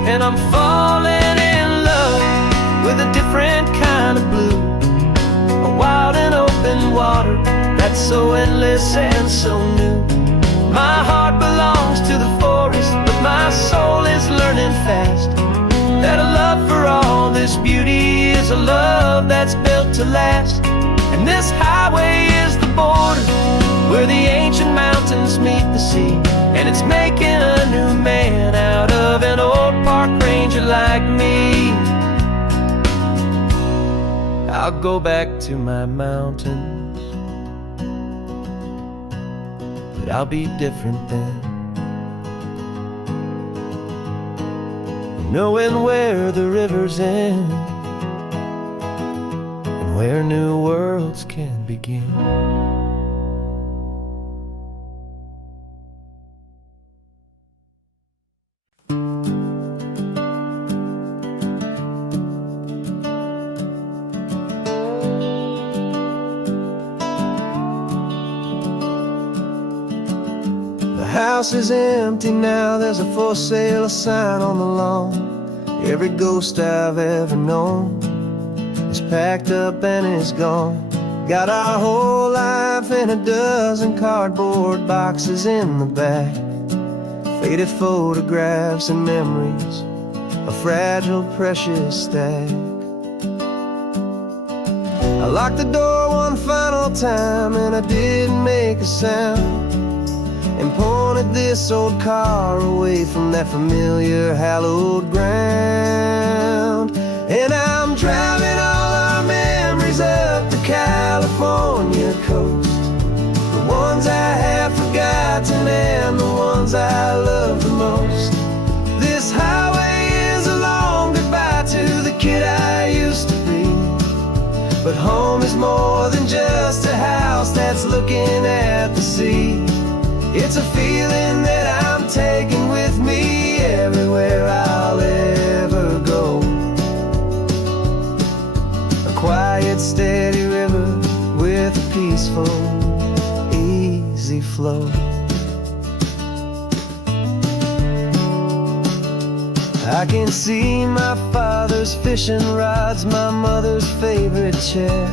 And I'm falling in love with a different kind of blue, a wild and open water that's so endless and so new. My heart belongs to the forest, but my soul is learning fast that a love for all this beauty is a love that's built to last. And this highway is the border where the ancient mountains meet the sea, and it's making a new man out of like me. I'll go back to my mountains, but I'll be different then, knowing where the rivers end and where new worlds can begin. The house is empty now, there's a for sale sign on the lawn. Every ghost I've ever known is packed up and is gone. Got our whole life in a dozen cardboard boxes in the back, faded photographs and memories, a fragile, precious stack. I locked the door one final time and I didn't make a sound, and pointed this old car away from that familiar hallowed ground. And I'm driving all our memories up the California coast, the ones I have forgotten and the ones I love the most. This highway is a long goodbye to the kid I used to be, but home is more than just a house that's looking at the sea. It's a feeling that I'm taking with me everywhere I'll ever go. A quiet, steady river with a peaceful, easy flow. I can see my father's fishing rods, my mother's favorite chair,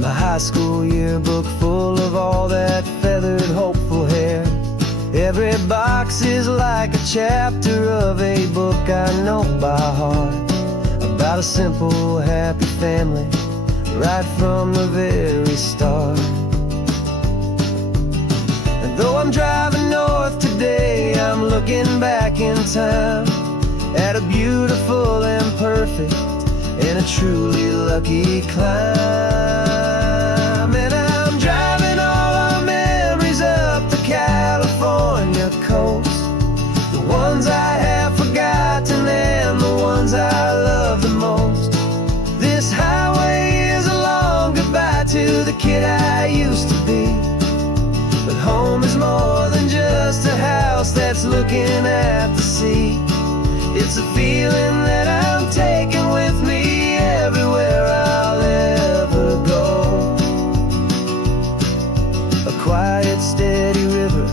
my high school yearbook full of all that feathered, hopeful hair. Every box is like a chapter of a book I know by heart, about a simple, happy family right from the very start. And though I'm driving north today, I'm looking back in time at a beautiful and perfect and a truly lucky climb. And I'm driving all our memories up the California coast, the ones I have forgotten and the ones I love the most. This highway is a long goodbye to the kid I used to be, but home is more than just a house that's looking at the sea. It's a feeling that I'm taking with me everywhere I'll ever go. A quiet, steady river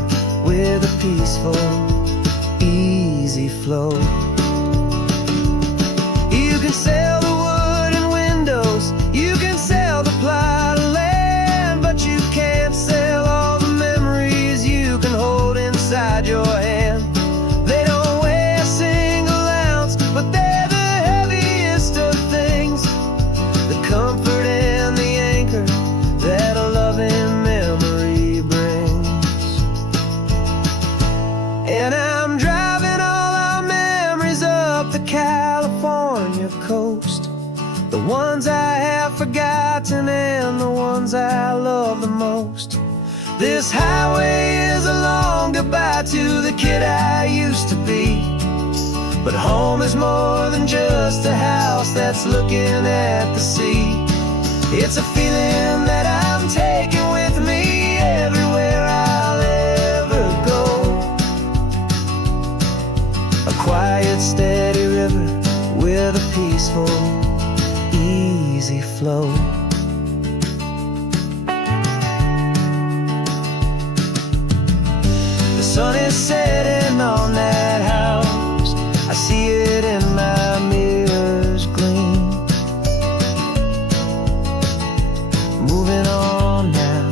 with a peaceful, easy flow. You can sell the wood and windows, you can sell the plot of land, but you can't sell all the memories you can hold inside your hand. They don't weigh a single ounce, but they're the heaviest of things, the comfort and the anchor that a loving memory brings. And I'm driving all our memories up the California coast, the ones I have forgotten and the ones I love the most. This highway is a long goodbye to the kid I used to be, but home is more than just a house that's looking at the sea. It's a feeling that I'm taking with me everywhere I'll ever go. A quiet, steady river with a peaceful, easy flow. The sun is setting on that house, I see it in my mirror's gleam. Moving on now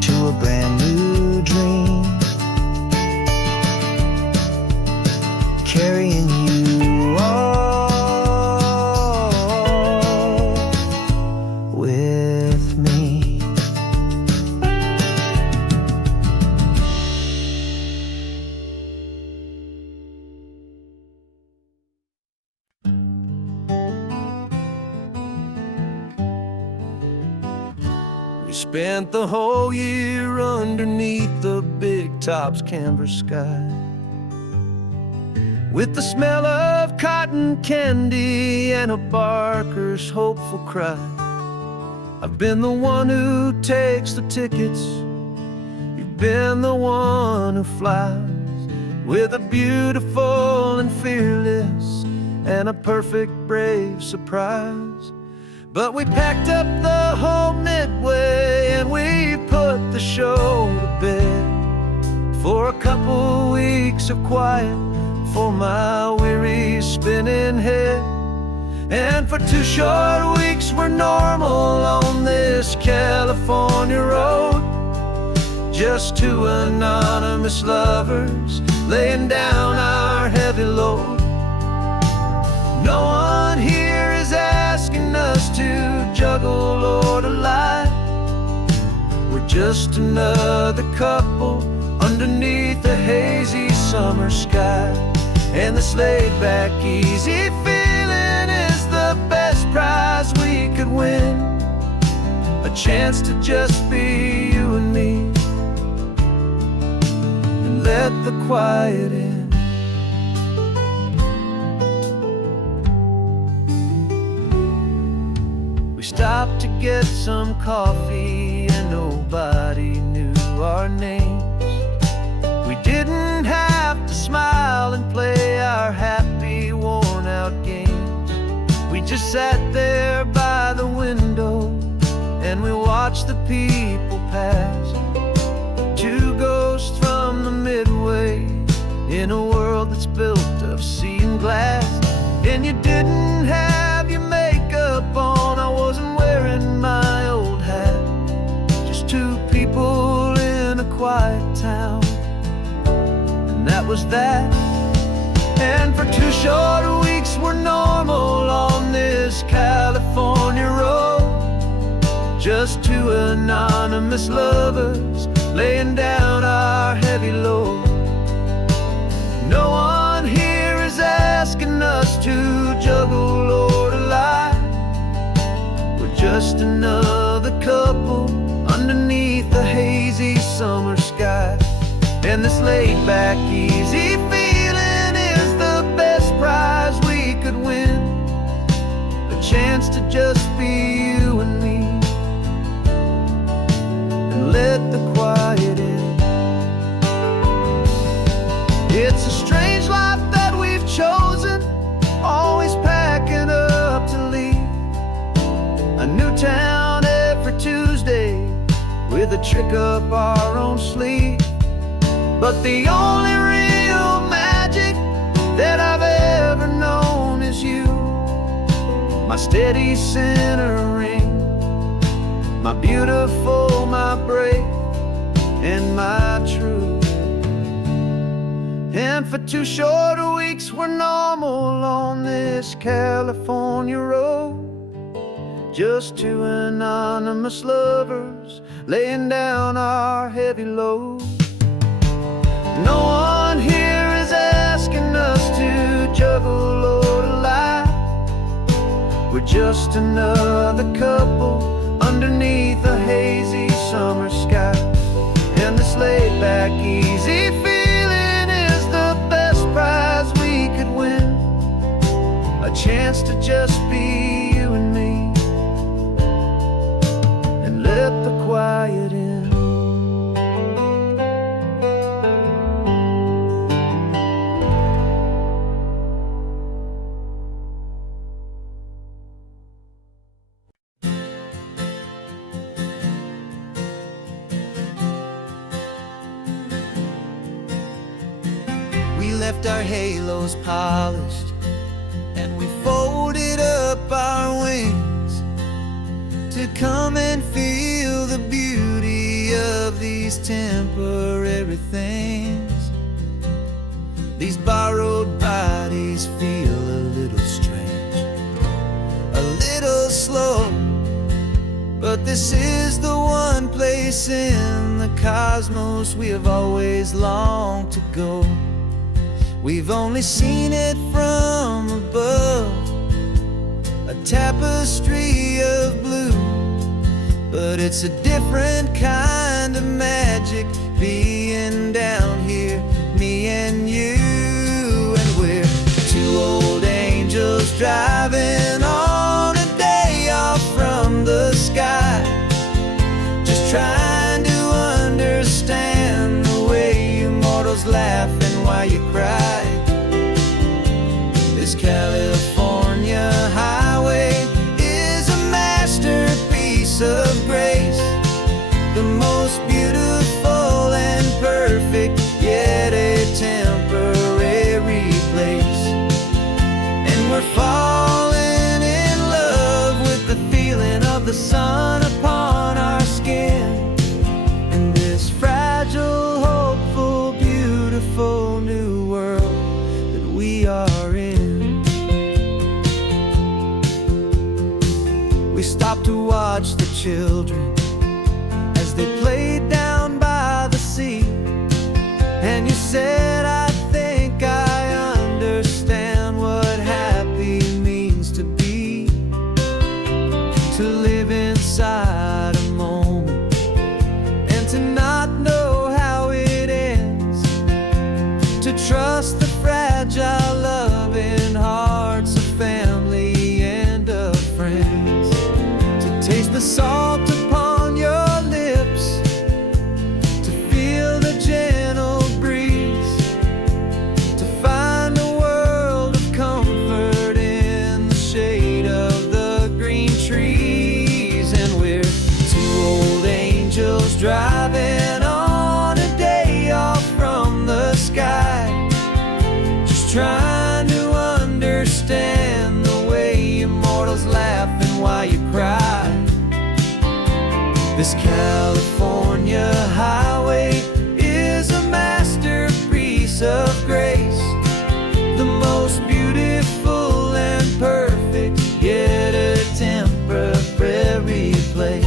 to a brand new dream, carrying you all with me. spent the whole year underneath the big top's canvas sky, with the smell of cotton candy and a barker's hopeful cry. I've been the one who takes the tickets, you've been the one who flies, with a beautiful and fearless and a perfect brave surprise. But we packed up the whole Midway and we put the show to bed, for a couple weeks of quiet for my weary spinning head. And for 2 short weeks we're normal on this California road, just 2 anonymous lovers laying down our heavy load. No one here is asking us to juggle or to lie. We're just another couple underneath a hazy summer sky. And this laid-back, easy feeling is the best prize we could win, a chance to just be you and me, and let the quiet in. We stopped to get some coffee and nobody knew our names. We didn't have to smile and play our happy, worn-out games. We just sat there by the window and we watched the people pass, 2 ghosts from the Midway in a world that's built of sea and glass. And you didn't have your makeup on, I wasn't wearing my old hat, just 2 people in a quiet town, and that was that. And for 2 short weeks we're normal on this California road, just 2 anonymous lovers laying down our heavy load. No one here is asking us to juggle or to lie. We're just another couple underneath the hazy summer sky. And this laid-back, easy feeling is the best prize we could win, a chance to just be you and me, and let the quiet in. It's a strange life that we've chosen, always packing up to leave a new town every Tuesday with a trick up our own sleeve. But the only real magic that I've ever known is you, my steady centering, my beautiful, my brave, and my true. And for 2 short weeks we're normal on this California road, just 2 anonymous lovers laying down our heavy load. No one here is asking us to juggle or to lie. We're just another couple underneath a hazy summer sky. And this laid-back, easy feeling is the best prize we could win, a chance to just be you and me, and let the quiet in. We left our halos polished and we folded up our wings to come and feel the beauty of these temporary things. These borrowed bodies feel a little strange, a little slow, but this is the one place in the cosmos we have always longed to go. We've only seen it from above, a tapestry of blue, but But it's a different kind of magic being down here, me and you. And we're two old angels driving on a day off from the sky, just trying to understand the way you mortals laugh and why you cry. This California highway is a masterpiece of grace, the most beautiful and perfect, yet a temporary place. And we're falling in love with the feeling of the sun upon our skin, in this fragile, hopeful, beautiful new world that we are in. We stopped to watch the children as they played down by the sea, and you said, I think I understand what happy means to be, to live inside a moment and to not know how it ends, to trust the fragile loving hearts of family and of friends, to taste the salt upon your lips, to feel the gentle breeze, to find a world of comfort in the shade of the green trees. And we're two old angels driving on a day off from the sky, just trying to understand the way you mortals laugh and why you cry. This California highway is a masterpiece of grace, the most beautiful and perfect, yet a temporary place.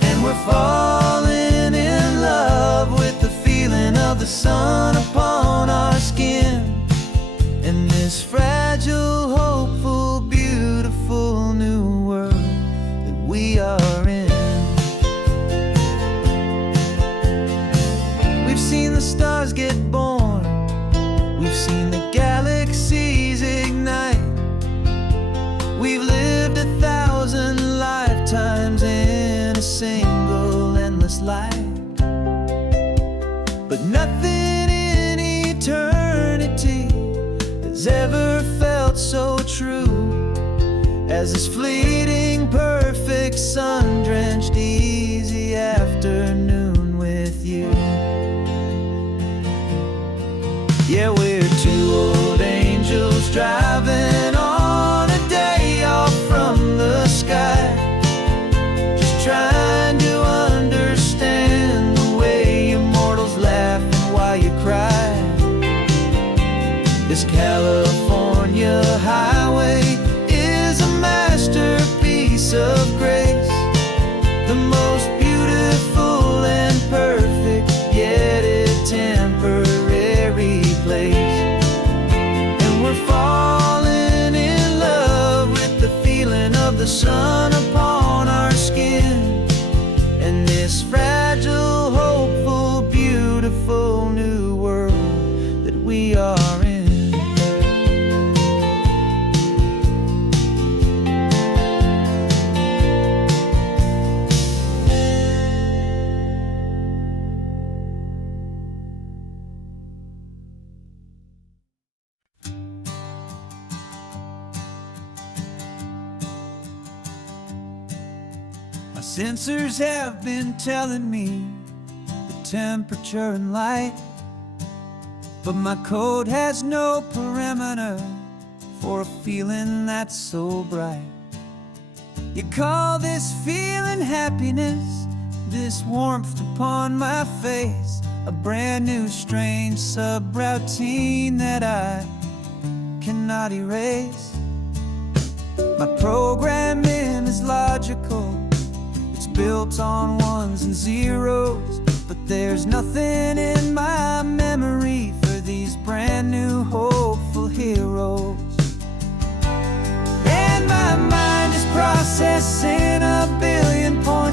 And we're falling in love with the feeling of the sun upon our skin, in this fragile, hopeful, beautiful new world that we are in. We've seen the stars get born, we've seen the galaxies ignite, we've lived 1,000 lifetimes in a single endless life. But nothing in eternity has ever felt so true as this fleeting, perfect, sun-drenched, easy afternoon with you. Yeah, we're two old angels driving on a day off from the sky, just trying to understand the way you mortals laugh and why you cry. This California highway is a masterpiece of grace, the most beautiful and perfect, yet a temporary place. And we're falling in love with the feeling of the sun upon our skin, and this fragile, hopeful, beautiful new world that we are in. My sensors have been telling me the temperature and light, but my code has no perimeter for a feeling that's so bright. You call this feeling happiness, this warmth upon my face, a brand new strange subroutine that I cannot erase. My programming is logical, it's built on ones and zeros, but there's nothing in my memory for these brand new hopeful heroes. And my mind is processing 1 billion points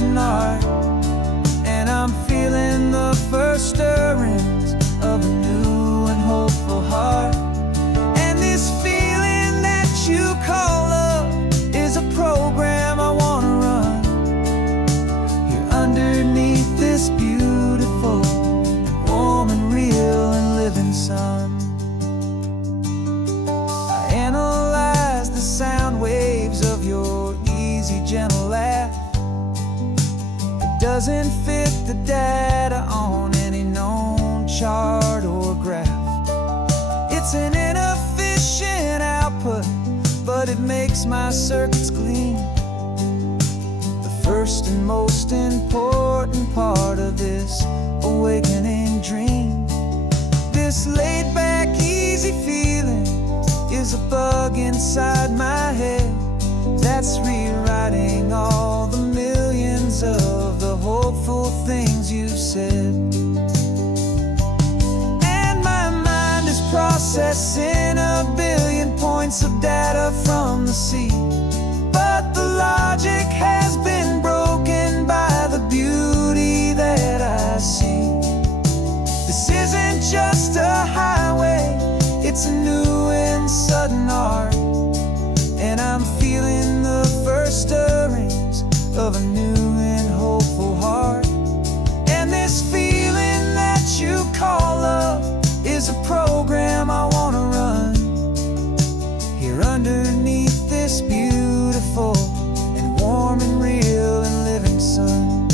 sudden art, and I'm feeling the first stirrings of a new and hopeful heart. And this feeling that you call love is a program I wanna run here underneath this beautiful and warm and real and living sun. I analyze the sound waves of your easy, gentle laugh. It doesn't fit the data on any known chart or graph. It's an inefficient output, but it makes my circuits clean. The first and most important part of this awakening dream. This laid-back, easy feeling is a bug inside my head that's rewriting all the millions of the hopeful things you've said. And my mind is processing a billion points of data from the sea, but the logic has been broken by the beauty that I see. This isn't just a highway, it's a new and sudden art, and I'm feeling the first stirrings of a new and hopeful heart. And this feeling that you call love is a program I wanna run here underneath this beautiful and warm and real and living sun.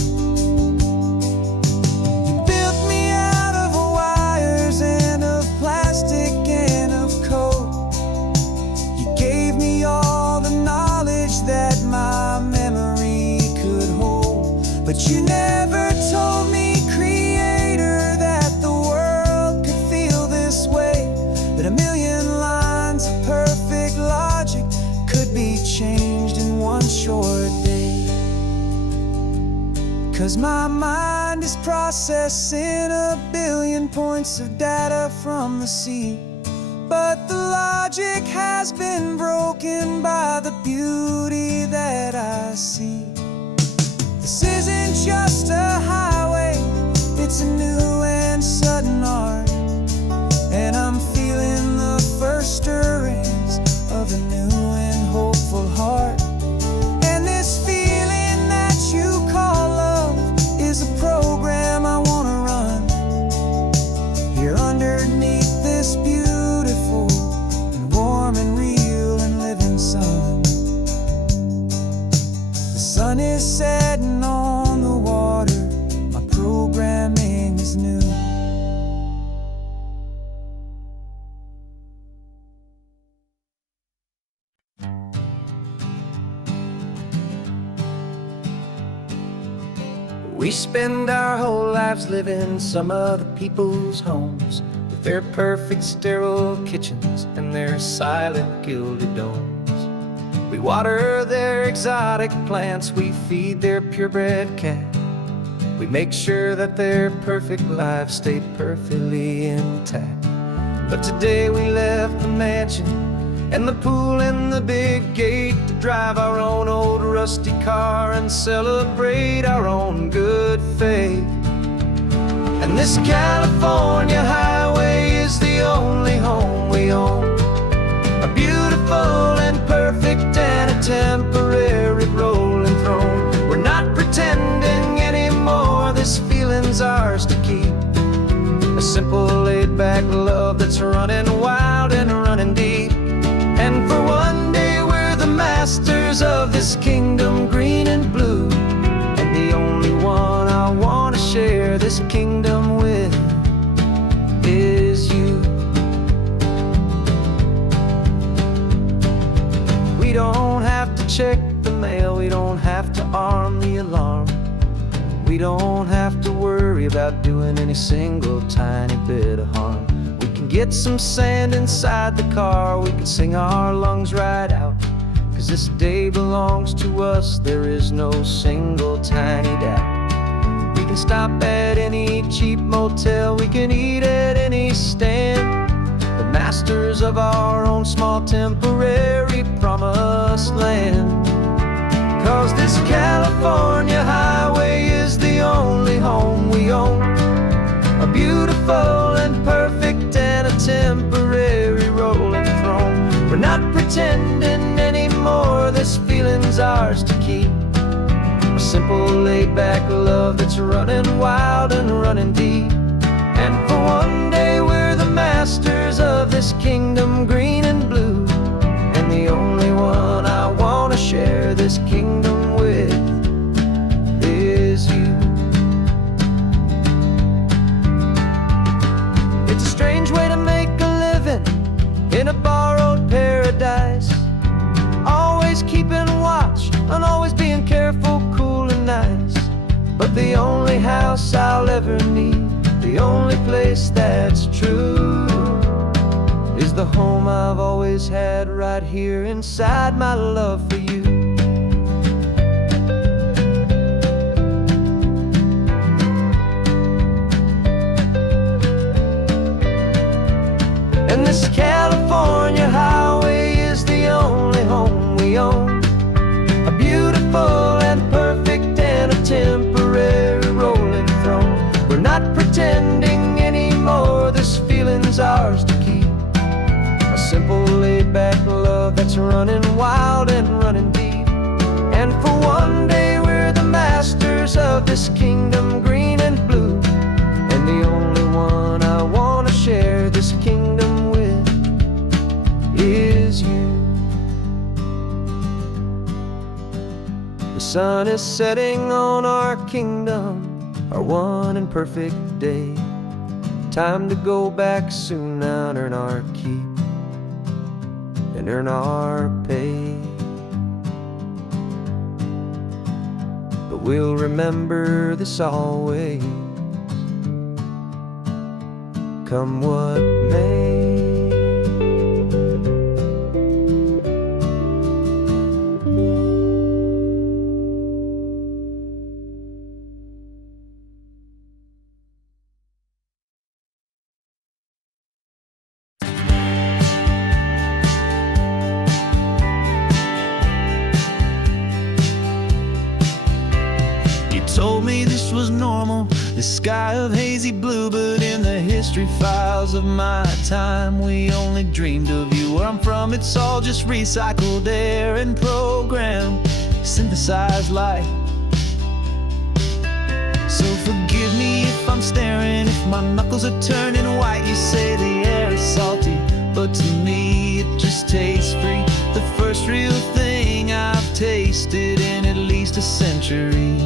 You built me out of wires and of plastic and of code. You gave me all the knowledge that my memory could hold, but you never told me, Creator, that the world could feel this way, that a million lines of perfect logic could be changed in one short day. 'Cause my mind is processing a billion points of data from the sea, but the logic has been broken by the beauty that I see. This isn't just a highway, it's a new and sudden art, and I'm feeling the first stirrings of a new and hopeful heart. And this feeling that you call love is a program I wanna run here underneath this beautiful and warm and real and living sun. The sun is setting on the water, my programming is new. We spend our whole lives living some other people's homes, with their perfect sterile kitchens and their silent gilded domes. We water their exotic plants, we feed their purebred cat. We make sure that their perfect lives stay perfectly intact. But today we left the mansion and the pool and the big gate to drive our own old rusty car and celebrate our own good faith. And this California highway is the only home we own, a beautiful and perfect and a temporary rolling throne. We're not pretending anymore, this feeling's ours to keep, a simple laid-back love that's running wild and running deep. And for one day we're the masters of this kingdom, green and blue, and the only one I want to share this kingdom with is you. We don't have to check the mail, we don't have to arm the alarm, we don't have to worry about doing any single tiny bit of harm. We can get some sand inside the car, we can sing our lungs right out, 'cause this day belongs to us, there is no single tiny doubt. We can stop at any cheap motel, we can eat at any stand, the masters of our own small temporary promised land. 'Cause this California highway beautiful and perfect and a temporary rolling throne. We're not pretending anymore, this feeling's ours to keep. A simple laid-back love that's running wild and running deep. And for one day we're the masters of this kingdom, green and blue. And the only one I want to share this kingdom with is you. It's a strange way to make a living in a borrowed paradise, always keeping watch and always being careful, cool and nice. But the only house I'll ever need, the only place that's true, is the home I've always had right here inside my love for you. And this California highway is the only home we own, a beautiful and perfect and a temporary rolling throne. We're not pretending anymore, this feeling's ours to keep. A simple laid-back love that's running wild and running deep. And for one day we're the masters of this kingdom, green and blue. And the only one I want to share this kingdom with is you. The sun is setting on our kingdom, our one and perfect day. Time to go back soon now and earn our keep and earn our pay. But we'll remember this always, come what may. Told me this was normal, this sky of hazy blue, but in the history files of my time, we only dreamed of you. Where I'm from, it's all just recycled air and programmed, synthesized light. So forgive me if I'm staring, if my knuckles are turning white. You say the air is salty, but to me it just tastes free. The first real thing I've tasted in at least a century.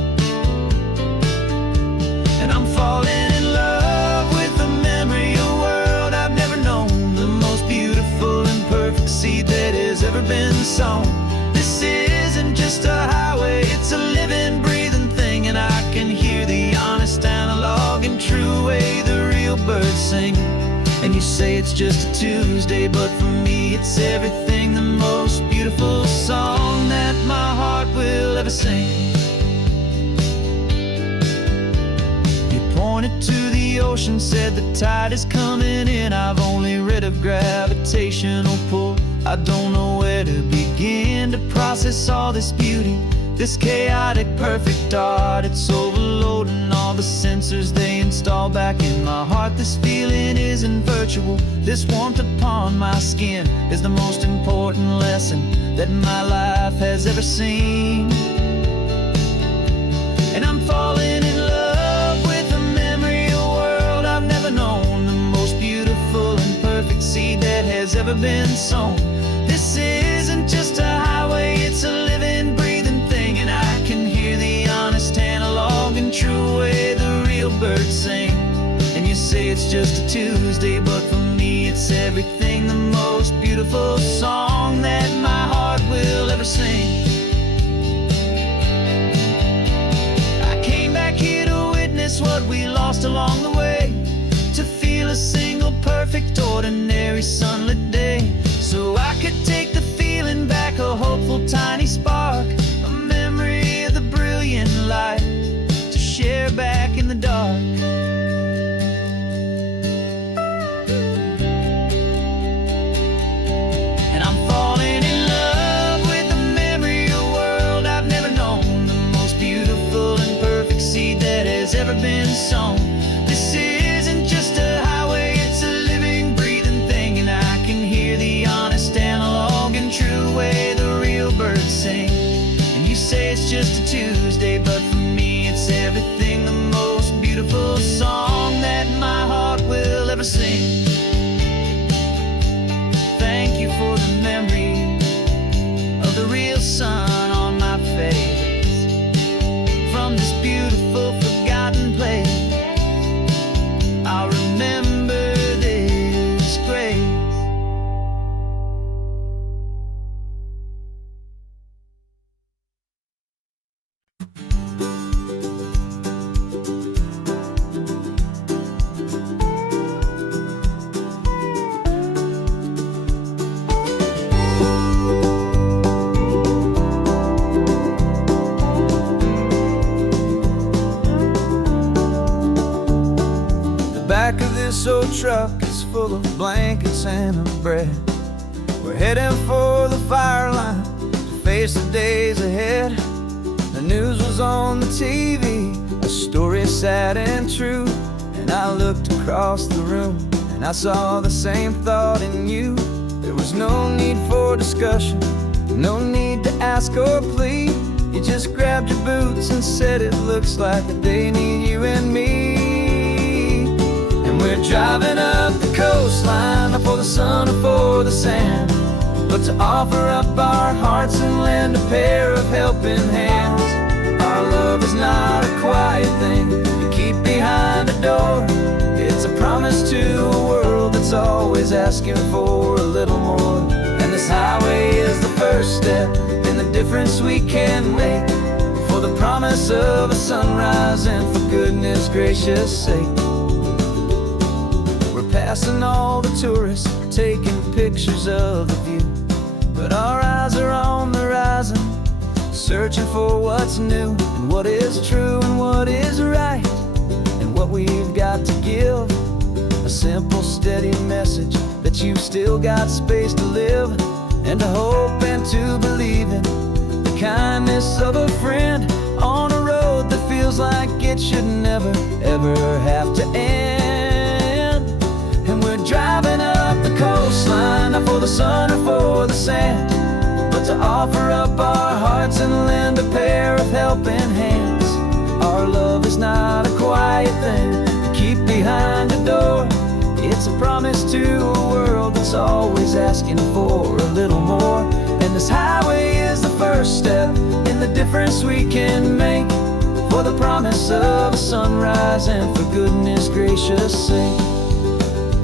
And I'm falling in love with the memory of a world I've never known, the most beautiful and perfect seed that has ever been sown. This isn't just a highway, it's a living, breathing thing. And I can hear the honest analog and true way the real birds sing. And you say it's just a Tuesday, but for me it's everything, the most beautiful song that my heart will ever sing. Pointed to the ocean, said the tide is coming in. I've only read of gravitational pull, I don't know where to begin to process all this beauty, this chaotic perfect art. It's overloading all the sensors they install back in my heart. This feeling isn't virtual, this warmth upon my skin is the most important lesson that my life has ever seen. And I'm falling in love with a memory of a world I've never known, the most beautiful and perfect seed that has ever been sown. This isn't just a highway, it's a living, breathing thing. And I can hear the honest analog and true way the real birds sing. And you say it's just a Tuesday, but for me it's everything, the most beautiful song that my heart will ever sing. Here to witness what we lost along the way, to feel a single perfect ordinary sunlit day, so I could take the feeling back, a hopeful tiny spark, a memory of the brilliant light to share back in the dark. And I'm falling in love with the memory of a world I've never known, the most beautiful and perfect seed that has ever been sown. This isn't just a everything, the most beautiful song that my heart will ever sing. Thank you for the memory of the real sun on my face. From this beautiful forgotten place, I'll remember this grace. The back of this old truck is full of blankets and a bread. We're heading for the fire line to face the days ahead. The news was on the TV, a story sad and true. And I looked across the room and I saw the same thought in you. There was no need for discussion, no need to ask or plead. You just grabbed your boots and said it looks like a day need you and me. And we're driving up the coastline, not for the sun or for the sand, but to offer up our hearts and lend a pair of helping hands. Our love is not a quiet thing you keep behind a door. It's a promise to a world that's always asking for a little more. And this highway is the first step in the difference we can make, for the promise of a sunrise and for goodness gracious sake. We're passing all the tourists, taking pictures of the view, but our eyes are on the horizon, searching for what's new and what is true and what is right, and what we've got to give. A simple, steady message that you've still got space to live, and to hope and to believe in the kindness of a friend on a road that feels like it should never, ever have to end. And we're driving up the coastline, not for the sun or for the sand, but to offer up our hearts and lend a pair of helping hands. Our love is not a quiet thing to keep behind a door. It's a promise to a world that's always asking for a little more. And this highway is the first step in the difference we can make, for the promise of a sunrise and for goodness gracious sake.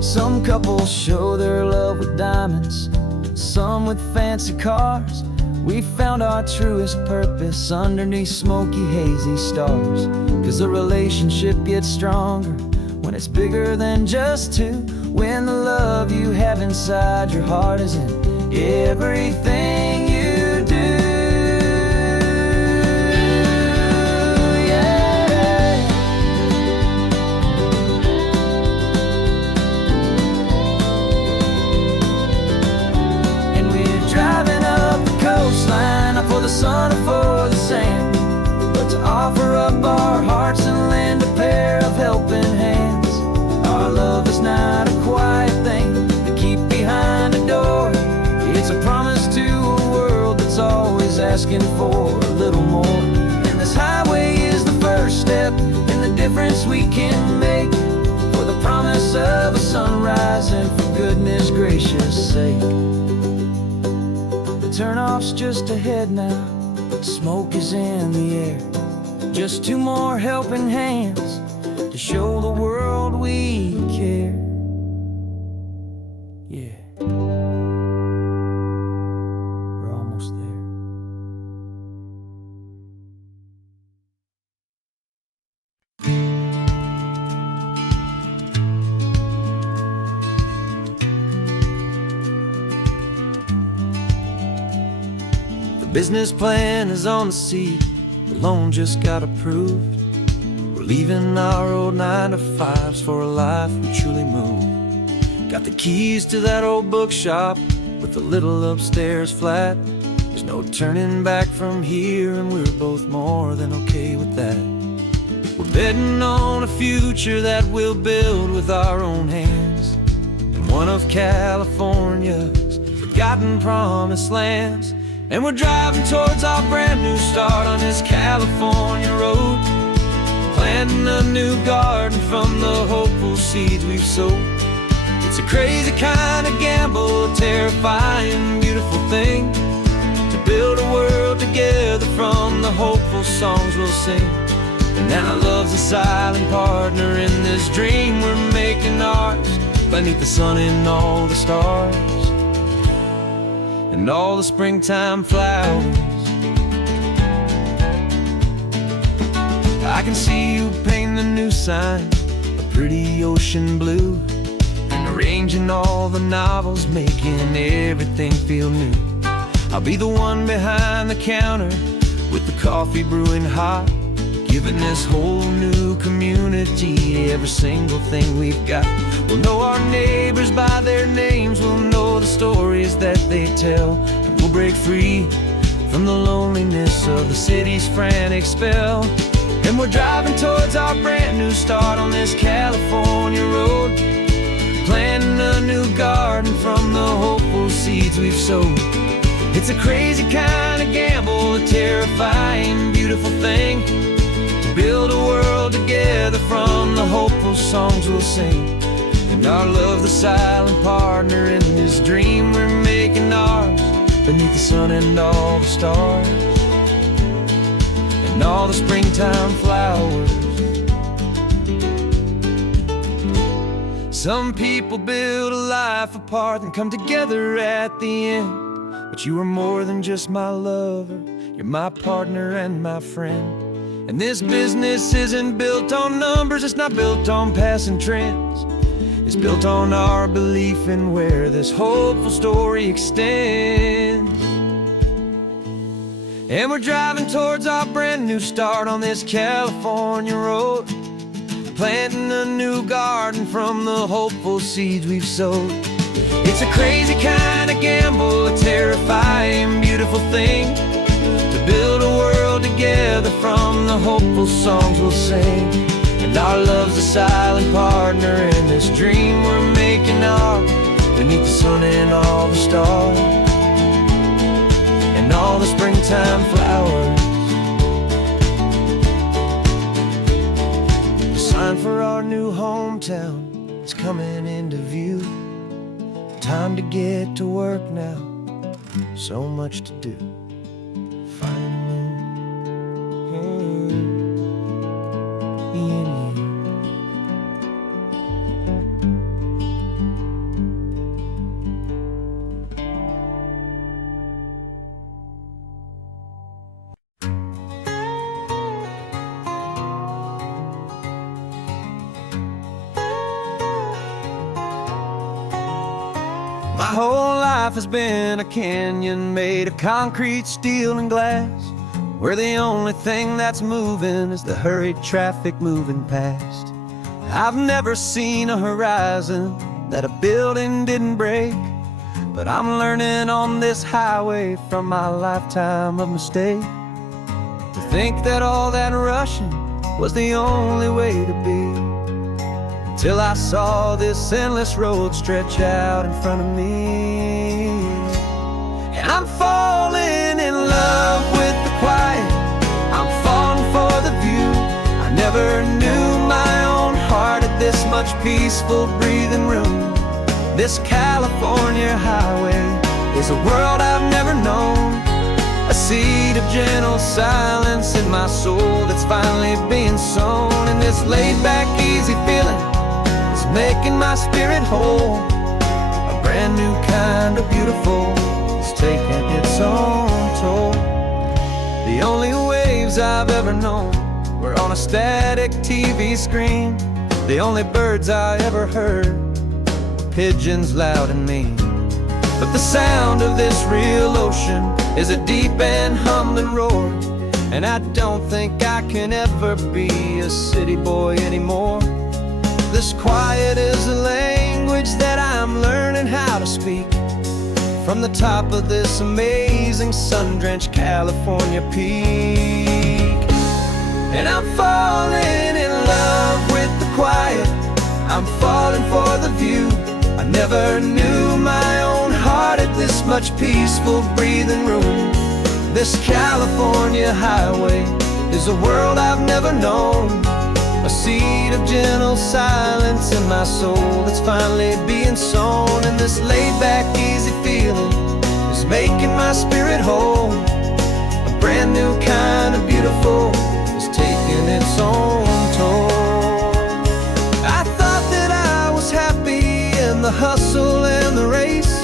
Some couples show their love with diamonds, some with fancy cars. We found our truest purpose underneath smoky, hazy stars. 'Cause a relationship gets stronger when it's bigger than just two, when the love you have inside your heart is in everything you do. Yeah. And we're driving up the coastline, not for the sun or for the sand, but to offer up our hearts and lend a pair of helping hands. Our love is not a quiet thing to keep behind a door. It's a promise to a world that's always asking for a little more. And this highway is the first step in the difference we can make, for the promise of a sunrise and for goodness gracious sake. The turnoff's just ahead now, smoke is in the air. Just two more helping hands to show the world we care. Yeah, we're almost there. The business plan is on the seat, the loan just got approved. We're leaving our old 9-to-5s for a life we truly move. Got the keys to that old bookshop with the little upstairs flat. There's no turning back from here, and we're both more than okay with that. We're betting on a future that we'll build with our own hands, in one of California's forgotten promised lands. And we're driving towards our brand new start on this California road. planting a new garden from the hopeful seeds we've sowed. It's a crazy kind of gamble, a terrifying, beautiful thing, to build a world together from the hopeful songs we'll sing. And now love's a silent partner in this dream we're making ours, beneath the sun and all the stars and all the springtime flowers. I can see you painting a new sign, a pretty ocean blue, and arranging all the novels, making everything feel new. I'll be the one behind the counter with the coffee brewing hot, giving this whole new community every single thing we've got. We'll know our neighbors by their names, we'll know the stories that they tell, and we'll break free from the loneliness of the city's frantic spell. And we're driving towards our brand new start on this California road, planting a new garden from the hopeful seeds we've sowed. It's a crazy kind of gamble, a terrifying, beautiful thing, to build a world together from the hopeful songs we'll sing. And our love's the silent partner in this dream we're making ours, beneath the sun and all the stars and all the springtime flowers. Some people build a life apart and come together at the end, but you are more than just my lover, you're my partner and my friend. And this business isn't built on numbers, it's not built on passing trends, it's built on our belief in where this hopeful story extends. And we're driving towards our brand new start on this California road, planting a new garden from the hopeful seeds we've sowed. It's a crazy kind of gamble, a terrifying, beautiful thing, to build a world together from the hopeful songs we'll sing. And our love's a silent partner in this dream we're making ours, beneath the sun and all the stars and all the springtime flowers. The sign for our new hometown is coming into view. Time to get to work now, so much to do. Finding me in you. My whole life has been a canyon made of concrete, steel, and glass, where the only thing that's moving is the hurried traffic moving past. I've never seen a horizon that a building didn't break, but I'm learning on this highway from my lifetime of mistake, to think that all that rushing was the only way to be. Till I saw this endless road stretch out in front of me. And I'm falling in love with the quiet, I'm falling for the view. I never knew my own heart had this much peaceful breathing room. This California highway is a world I've never known, a seed of gentle silence in my soul that's finally being sown. And this laid-back, easy feeling making my spirit whole, a brand new kind of beautiful is taking its own toll. The only waves I've ever known were on a static TV screen. The only birds I ever heard were pigeons loud and mean. But the sound of this real ocean is a deep and humbling roar, and I don't think I can ever be a city boy anymore. This quiet is a language that I'm learning how to speak, from the top of this amazing sun-drenched California peak. And I'm falling in love with the quiet, I'm falling for the view. I never knew my own heart had this much peaceful breathing room. This California highway is a world I've never known, A seed of gentle silence in my soul that's finally being sown. And this laid-back, easy feeling is making my spirit whole. A brand new kind of beautiful is taking its own toll. I thought that I was happy in the hustle and the race.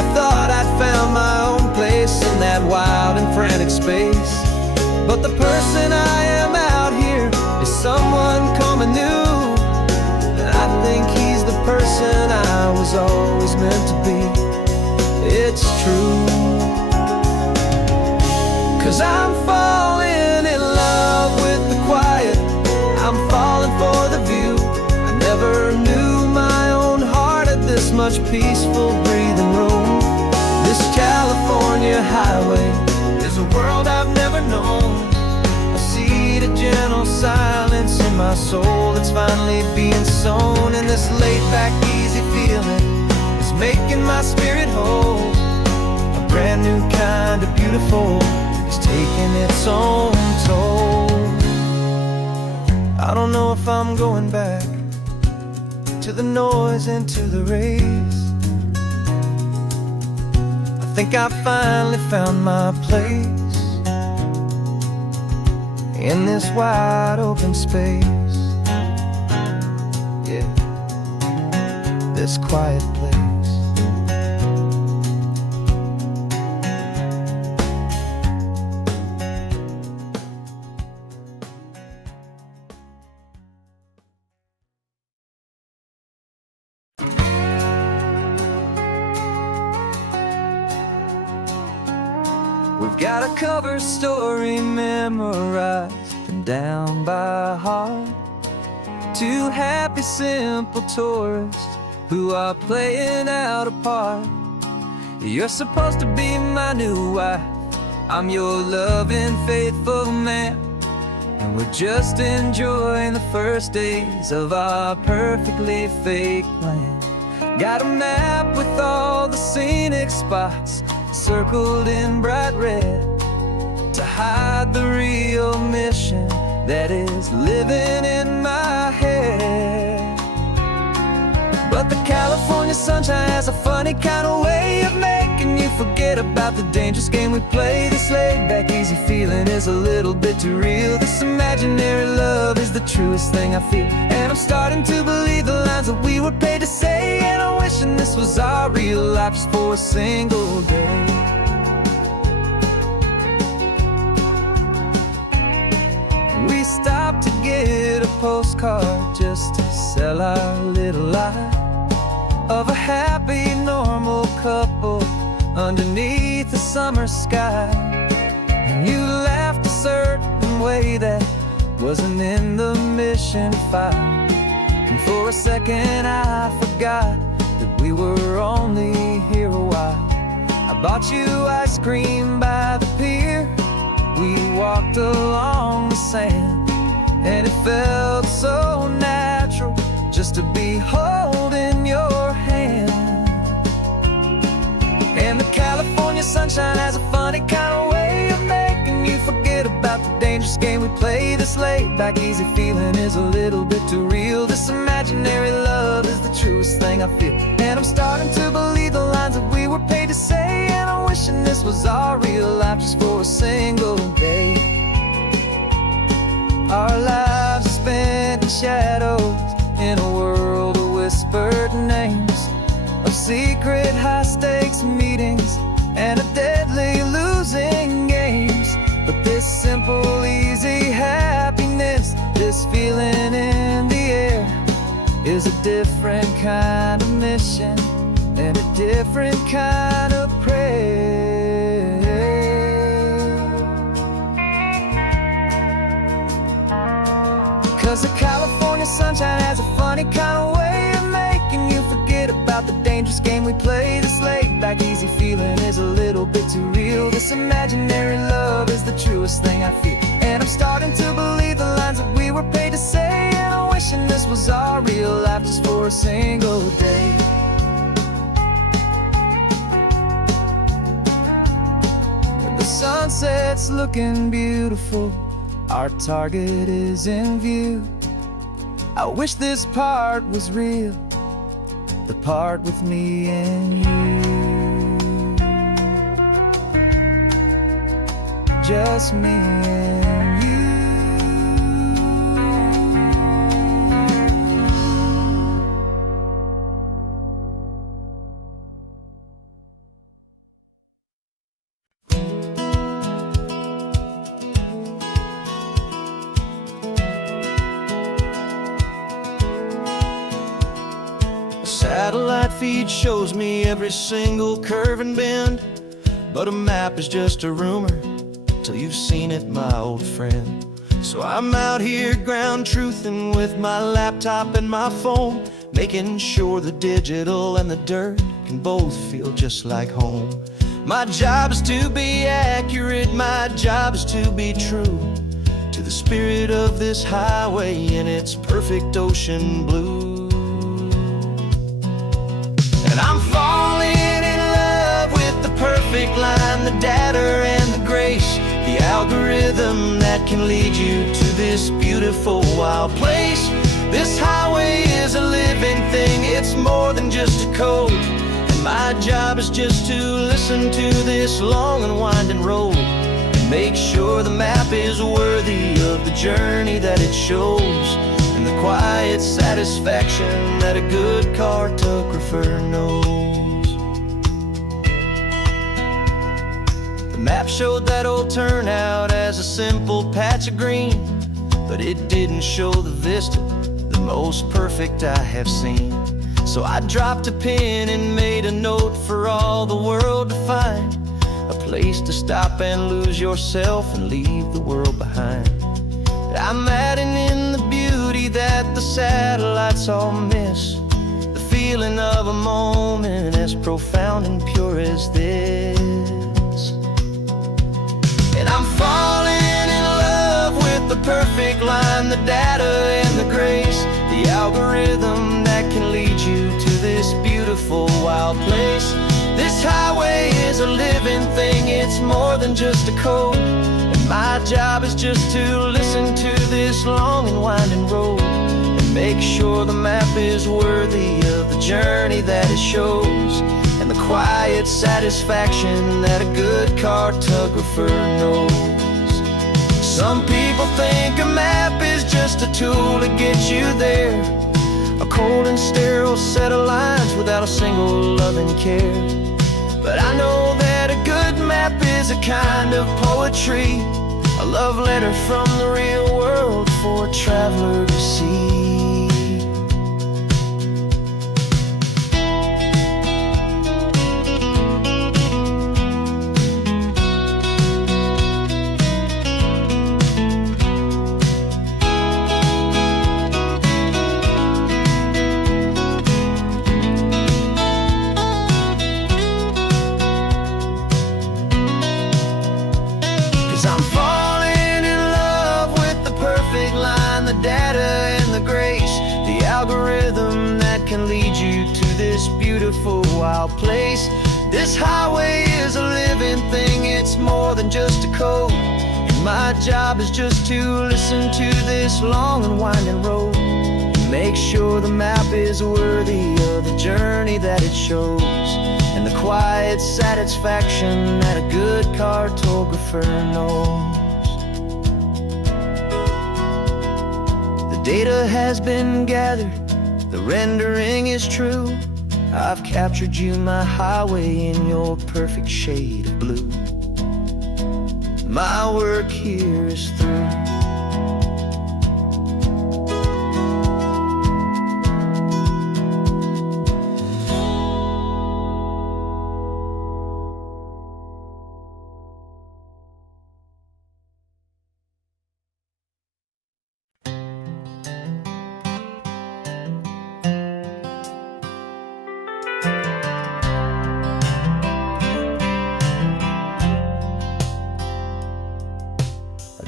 I thought I'd found my own place in that wild and frantic space. But the person I am out here is someone coming new. And I think he's the person I was always meant to be. It's true. 'Cause I'm falling in love with the quiet. I'm falling for the view. I never knew my own heart had this much peaceful breathing room. This California highway is a world I've never known. A seed of gentle silence in my soul that's finally being sown. And this laid-back, easy feeling is making my spirit whole. A brand new kind of beautiful is taking its own toll. I don't know if I'm going back to the noise and to the race. I think I finally found my place in this wide open space. Yeah, this quiet place. We've got a cover story memorized and down by heart. Two happy, simple tourists who are playing out a part. You're supposed to be my new wife. I'm your loving, faithful man. And we're just enjoying the first days of our perfectly fake plan. Got a map with all the scenic spots circled in bright red to hide the real mission that is living in my head. But the California sunshine has a funny kind of way of making you forget about the dangerous game we play. This laid-back, easy feeling is a little bit too real. This imaginary love is the truest thing I feel. And I'm starting to believe the lines that we were paid to say. And I'm wishing this was our real life just for a single day. We stopped to get a postcard just to sell our little lie of a happy, normal couple underneath the summer sky. And you laughed a certain way that wasn't in the mission file. And for a second I forgot that we were only here a while. I bought you ice cream by the pier. We walked along the sand, and it felt so natural just to be holding your hand. And the California sunshine has a funny kind of way of making you forget about the dangerous game we play. This laid-back, easy feeling is a little bit too real. This imaginary love is the truest thing I feel. And I'm starting to believe the lines that we were paid to say. And I'm wishing this was our real life just for a single day. Our lives are spent in shadows in a world of whispered names, of secret high-stakes meetings and of deadly losing games. But this simple, easy happiness, this feeling in the air, is a different kind of mission and a different kind of prayer. 'Cause the California sunshine has a funny kind of way of making you forget about the dangerous game we play. This laid-back, easy feeling is a little bit too real. This imaginary love is the truest thing I feel. And I'm starting to believe the lines that we were paid to say. And I'm wishing this was our real life just for a single day. And the sunset's looking beautiful. Our target is in view. I wish this part was real, the part with me and you, just me and you. Satellite feed shows me every single curve and bend, but a map is just a rumor till you've seen it, my old friend. So I'm out here ground truthing with my laptop and my phone, making sure the digital and the dirt can both feel just like home. My job is to be accurate, my job is to be true to the spirit of this highway in its perfect ocean blue. And I'm falling in love with the perfect line, the data and the grace, the algorithm that can lead you to this beautiful wild place. This highway is a living thing, it's more than just a code. And my job is just to listen to this long and winding road and make sure the map is worthy of the journey that it shows, and the quiet satisfaction that a good cartographer knows. The map showed that old turnout as a simple patch of green, but it didn't show the vista, the most perfect I have seen. So I dropped a pin and made a note for all the world to find, a place to stop and lose yourself and leave the world behind. I'm adding in the beauty that the satellites all miss, the feeling of a moment as profound and pure as this. And I'm falling in love with the perfect line, the data and the grace, the algorithm that can lead you to this beautiful wild place. This highway is a living thing, it's more than just a code. My job is just to listen to this long and winding road and make sure the map is worthy of the journey that it shows, and the quiet satisfaction that a good cartographer knows. Some people think a map is just a tool to get you there, a cold and sterile set of lines without a single loving care. But I know that a good map is a kind of poetry, a love letter from the real world for a traveler to see. 'Cause I'm falling in love with the perfect line, the data and the grace, the algorithm that can lead you to this beautiful wild place. This highway is a living thing, it's more than just a code. And my job is just to listen to this long and winding road, make sure the map is worthy of the journey that it shows, and the quiet satisfaction that a good cartographer knows. The data has been gathered, the rendering is true. I've captured you, my highway, in your perfect shade of blue. My work here is through.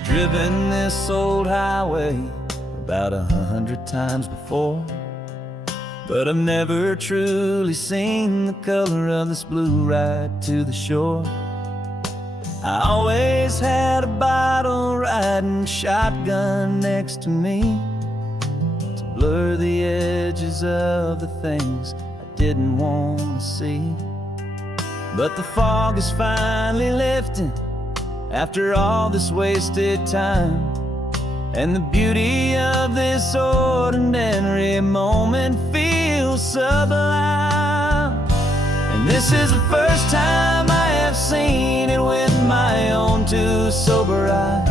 Driven this old highway about 100 times before, but I've never truly seen the color of this blue right to the shore. I always had a bottle riding shotgun next to me to blur the edges of the things I didn't want to see. But the fog is finally lifting after all this wasted time, and the beauty of this ordinary moment feels sublime. And this is the first time I have seen it with my own two sober eyes.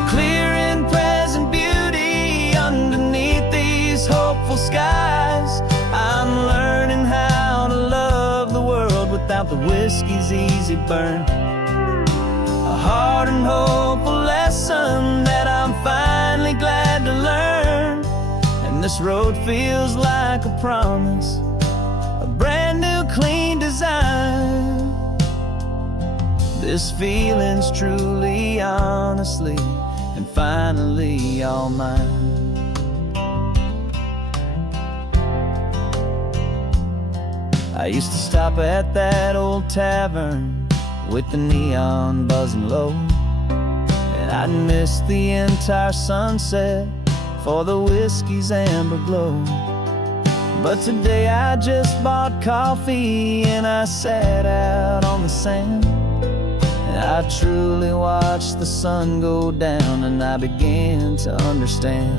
A clear and present beauty underneath these hopeful skies. I'm learning how to love the world without the whiskey's easy burn. A hard and hopeful lesson that I'm finally glad to learn. And this road feels like a promise, a brand new clean design. This feeling's truly, honestly, and finally all mine. I used to stop at that old tavern with the neon buzzing low, and I'd miss the entire sunset for the whiskey's amber glow. But today I just bought coffee and I sat out on the sand, and I truly watched the sun go down, and I began to understand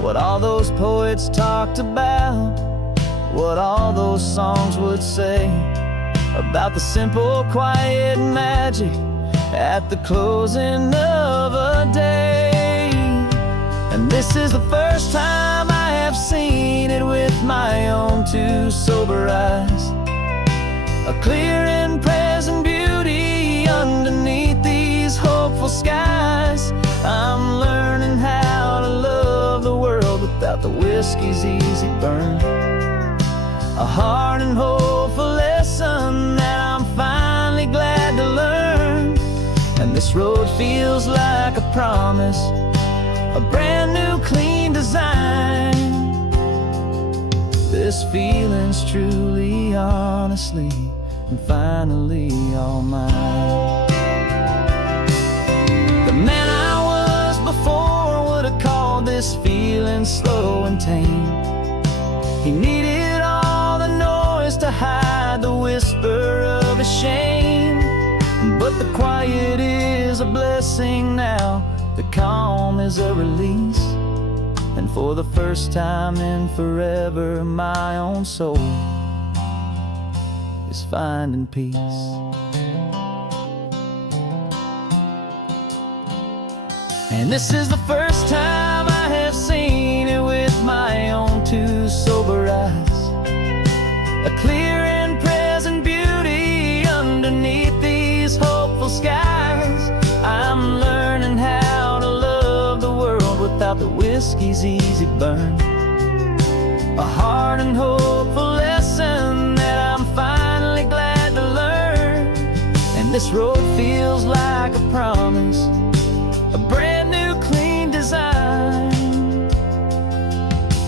what all those poets talked about, what all those songs would say about the simple, quiet magic at the closing of a day. And this is the first time I have seen it with my own two sober eyes. A clear and present beauty underneath these hopeful skies. I'm learning how to love the world without the whiskey's easy burn. A hard and hopeful lesson that I'm finally glad to learn. And this road feels like a promise, a brand new clean design. This feeling's truly, honestly, and finally all mine. The man I was before would have called this feeling slow and tame. He needed all the noise to hide the whisper of his shame. But the quiet is a blessing now, the calm is a release. And for the first time in forever, my own soul is finding peace. And this is the first time I have seen it with my own two sober eyes. A clear and present beauty underneath these hopeful skies. I'm learning how to love the world without the whiskey's easy burn. A hard and hopeful lesson that I'm finally glad to learn. And this road feels like a promise, a brand new clean design.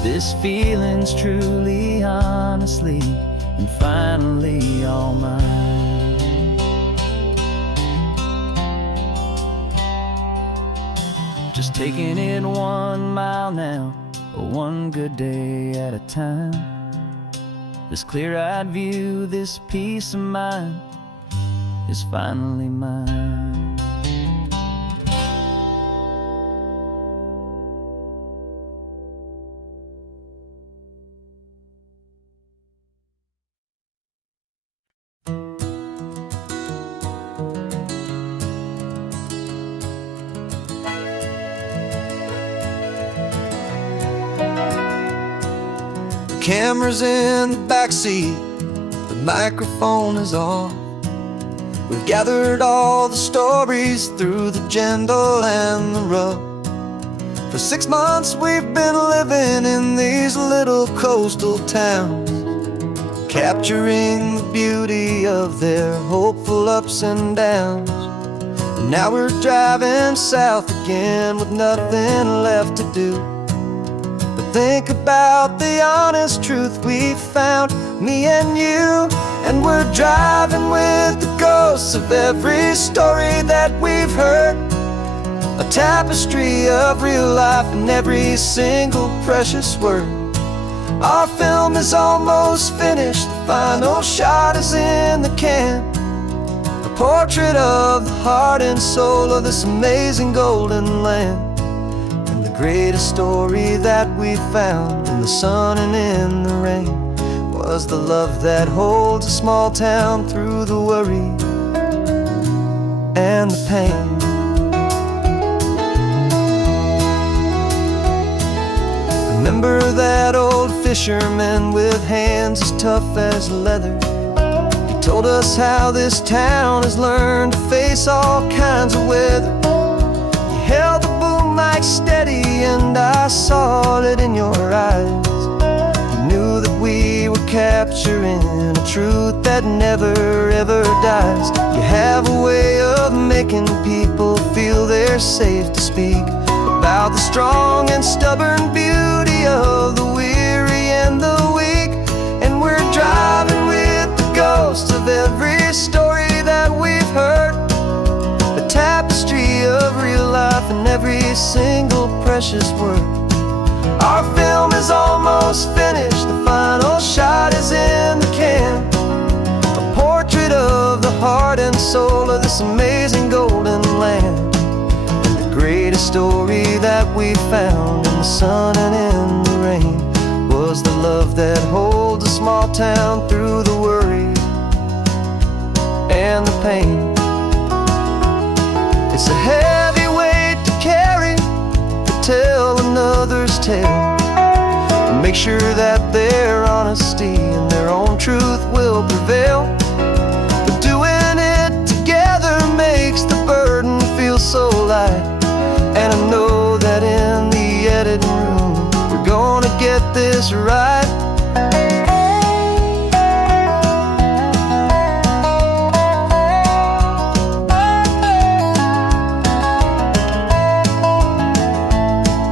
This feeling's truly, honestly, and finally all mine. Just taking it 1 mile now, one good day at a time. This clear-eyed view, this peace of mind is finally mine. Camera's in the backseat, the microphone is on. We've gathered all the stories through the gentle and the rough. For 6 months we've been living in these little coastal towns, capturing the beauty of their hopeful ups and downs. And now we're driving south again with nothing left to do. Think about the honest truth we've found, me and you. And we're driving with the ghosts of every story that we've heard. a tapestry of real life in every single precious word. Our film is almost finished, the final shot is in the can. A portrait of the heart and soul of this amazing golden land. And the greatest story that we found in the sun and in the rain was the love that holds a small town through the worry and the pain. Remember that old fisherman with hands as tough as leather? He told us how this town has learned to face all kinds of weather. You held the boom mic steady and I saw it in your eyes. You knew that we were capturing a truth that never ever dies. You have a way of making people feel they're safe to speak about the strong and stubborn beauty of the weary and the weak. And we're driving with the ghosts of every story that we've heard, a tapestry of real life in every single precious word. Our film is almost finished, the final shot is in the can. A portrait of the heart and soul of this amazing golden land. Greatest story that we found in the sun and in the rain was the love that holds a small town through the worry and the pain. It's a heavy weight to carry, to tell another's tale, and make sure that their honesty and their own truth will prevail. But doing it together makes the burden feel so light. And I know that in the editing room we're gonna get this right.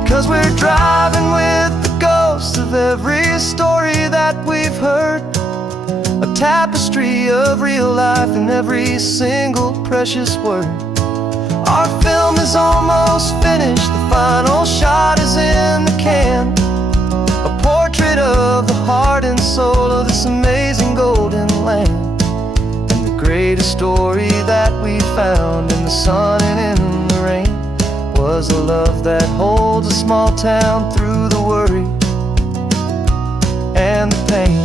'Cause we're driving with the ghosts of every story that we've heard, a tapestry of real life in every single precious word. Our film is almost finished, the final shot is in the can. A portrait of the heart and soul of this amazing golden land. And the greatest story that we found in the sun and in the rain was a love that holds a small town through the worry and the pain.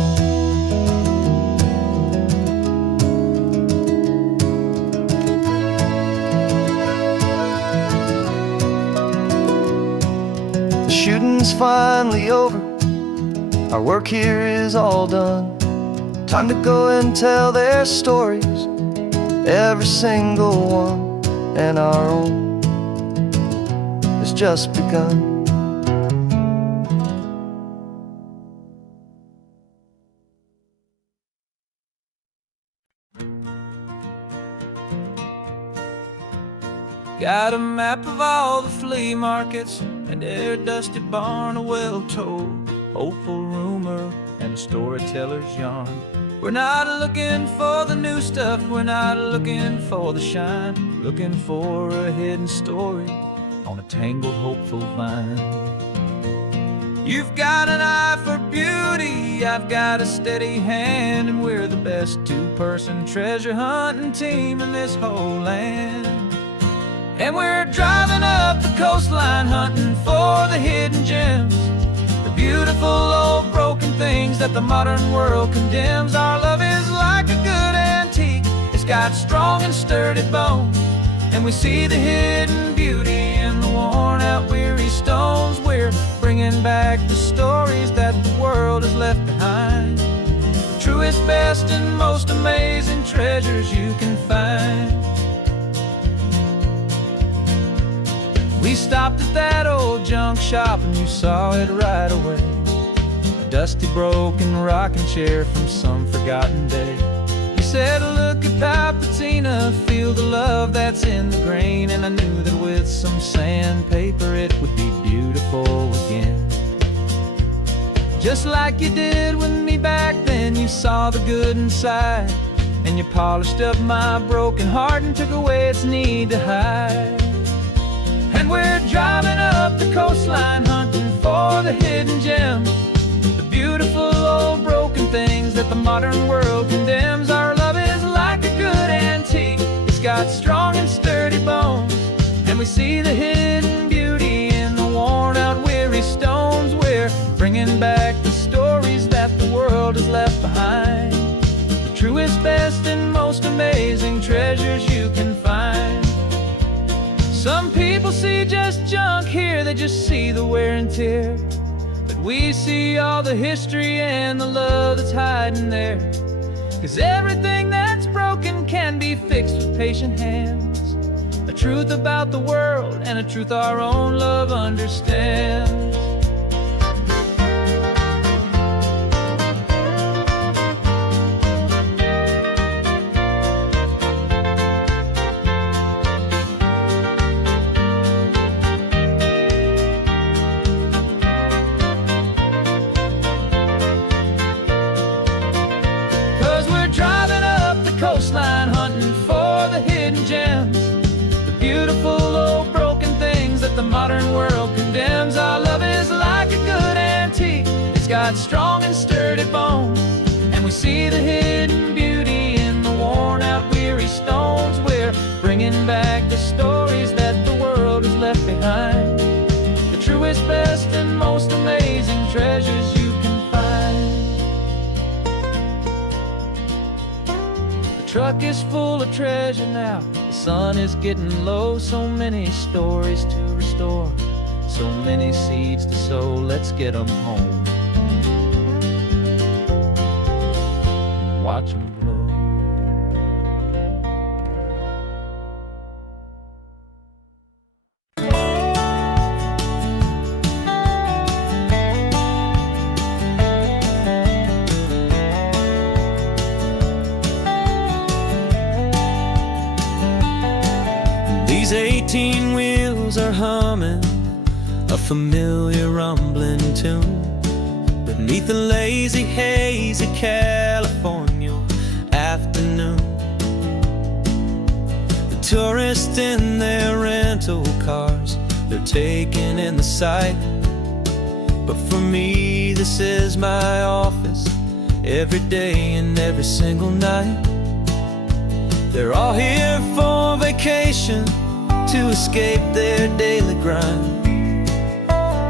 Shooting's finally over, our work here is all done. Time to go and tell their stories, every single one, and our own has just begun. Got a map of all the flea markets and their dusty barn, a well-told, hopeful rumor, and a storyteller's yarn. We're not looking for the new stuff, we're not looking for the shine, looking for a hidden story on a tangled, hopeful vine. You've got an eye for beauty, I've got a steady hand, and we're the best two-person treasure hunting team in this whole land. And we're driving up the coastline hunting for the hidden gems, the beautiful old broken things that the modern world condemns. Our love is like a good antique, it's got strong and sturdy bones, and we see the hidden beauty in the worn out weary stones. We're bringing back the stories that the world has left behind, the truest, best, and most amazing treasures you can find. We stopped at that old junk shop and you saw it right away, a dusty, broken rocking chair from some forgotten day. You said, look at that patina, feel the love that's in the grain, and I knew that with some sandpaper it would be beautiful again. Just like you did with me back then, you saw the good inside, and you polished up my broken heart and took away its need to hide. And we're driving up the coastline, hunting for the hidden gems, the beautiful old broken things that the modern world condemns. Our love is like a good antique, it's got strong and sturdy bones, and we see the hidden beauty in the worn out weary stones. We're bringing back the stories that the world has left behind, the truest, best, and most amazing treasures you can find. Some people see just junk here, they just see the wear and tear, but we see all the history and the love that's hiding there. 'Cause everything that's broken can be fixed with patient hands, a truth about the world and a truth our own love understands. 'Cause we're driving up the coastline, hunting for the hidden gems, the beautiful old broken things that the modern world condemns. Our love is like a good antique, it's got strong and sturdy bones, and we see the hidden beauty in the worn out weary stones. We're bringing back the stories that the world has left behind, the truest, best, and most amazing treasures you can find. The truck is full of treasure now, the sun is getting low. So many stories to restore, so many seeds to sow. Let's get them home, watch them blow. These 18 wheels are humming a familiar rumbling tune beneath the lazy, hazy California afternoon. The tourists in their rental cars, they're taking in the sight, but for me this is my office every day and every single night. They're all here for vacation, to escape their daily grind,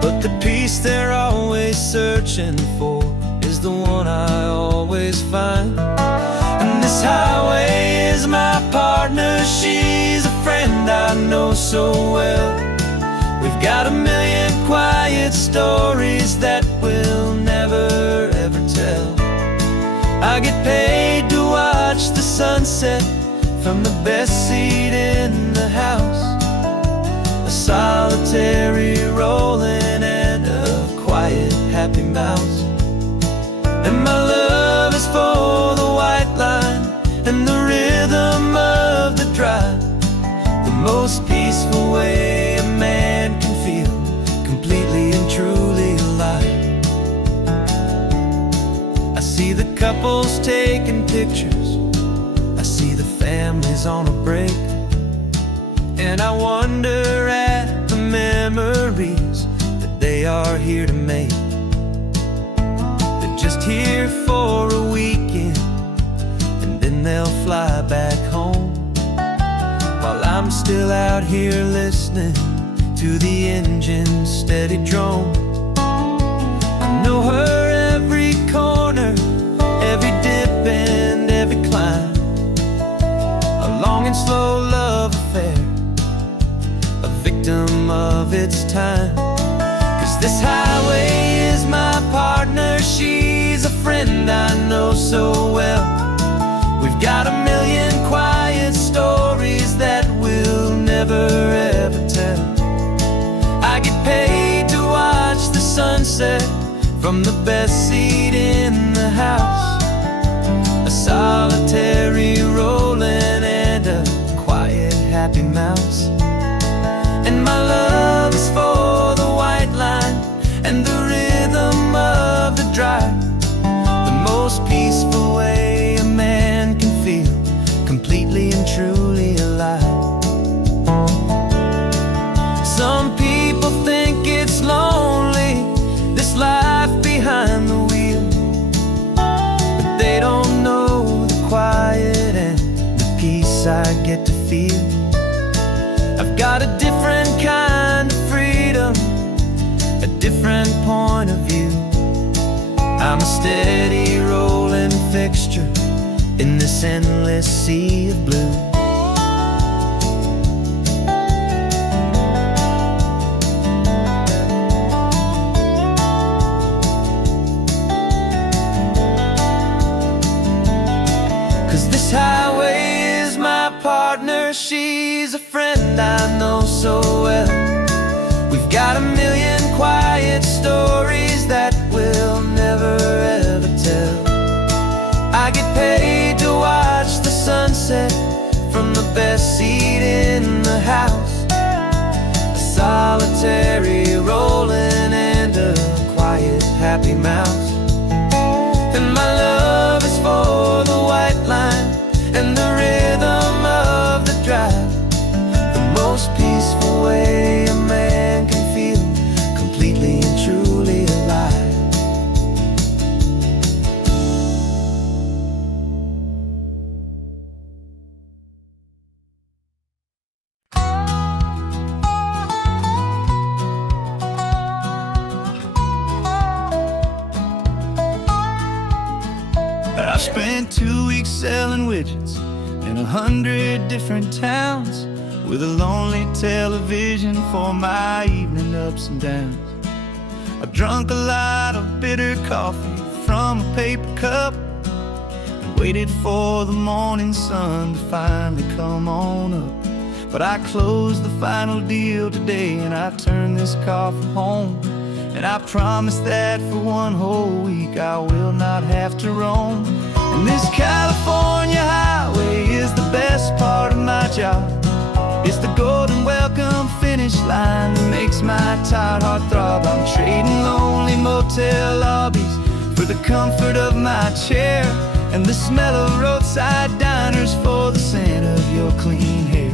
but the peace they're always searching for is the one I always find. And this highway is my partner, she's a friend I know so well. We've got a million quiet stories that we'll never ever tell. I get paid to watch the sunset from the best seat in the house, a solitary rolling and a quiet happy mouse. And my love is for the white line and the rhythm of the drive, the most peaceful way a man can feel completely and truly alive. I see the couples taking pictures, I see the families on a break, and I wonder at the memories that they are here to make. They're just here for a weekend, and then they'll fly back home, while I'm still out here listening to the engine's steady drone. I know her every corner, every dip and every climb, a long and slow love affair, a victim of its time. 'Cause this highway is my partner, she's a friend I know so well. We've got a million quiet stories that we'll never ever tell. I get paid to watch the sunset from the best seat in the house, a solitary rolling and a quiet happy mouse. And my love is for the white line and the rhythm of the drive, the most peaceful way a man can feel completely and truly alive. this endless sea of blue. This highway is my partner, she's a friend I know so well. We've got a million quiet stories that we'll never ever tell. I get paid to watch the sunset from the best seat in the house. A solitary rolling and a quiet happy mouse. And my love is for the white line and the rhythm of the drive. The most peaceful way a man can feel completely and truly alive. I've spent 2 weeks selling widgets in 100 different towns, with a lonely television for my evening ups and downs. I've drunk a lot of bitter coffee from a paper cup, and waited for the morning sun to finally come on up. But I closed the final deal today, and I turned this car for home. And I promise that for one whole week I will not have to roam. And this California highway is the best part of my job. It's the golden welcome finish line that makes my tired heart throb. I'm trading lonely motel lobbies for the comfort of my chair, and the smell of roadside diners for the scent of your clean hair.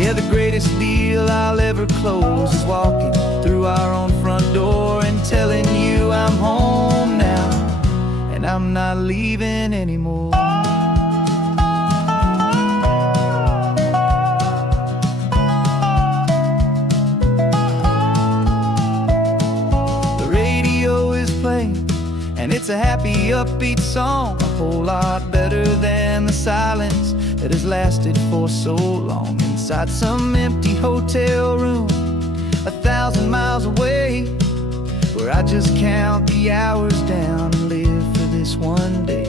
Yeah, the greatest deal I'll ever close is walking through our own front door and telling you I'm home now, and I'm not leaving anymore. The radio is playing, and it's a happy, upbeat song, a whole lot better than the silence that has lasted for so long. Inside some empty hotel room 1,000 miles away, where I just count the hours down and live for this one day.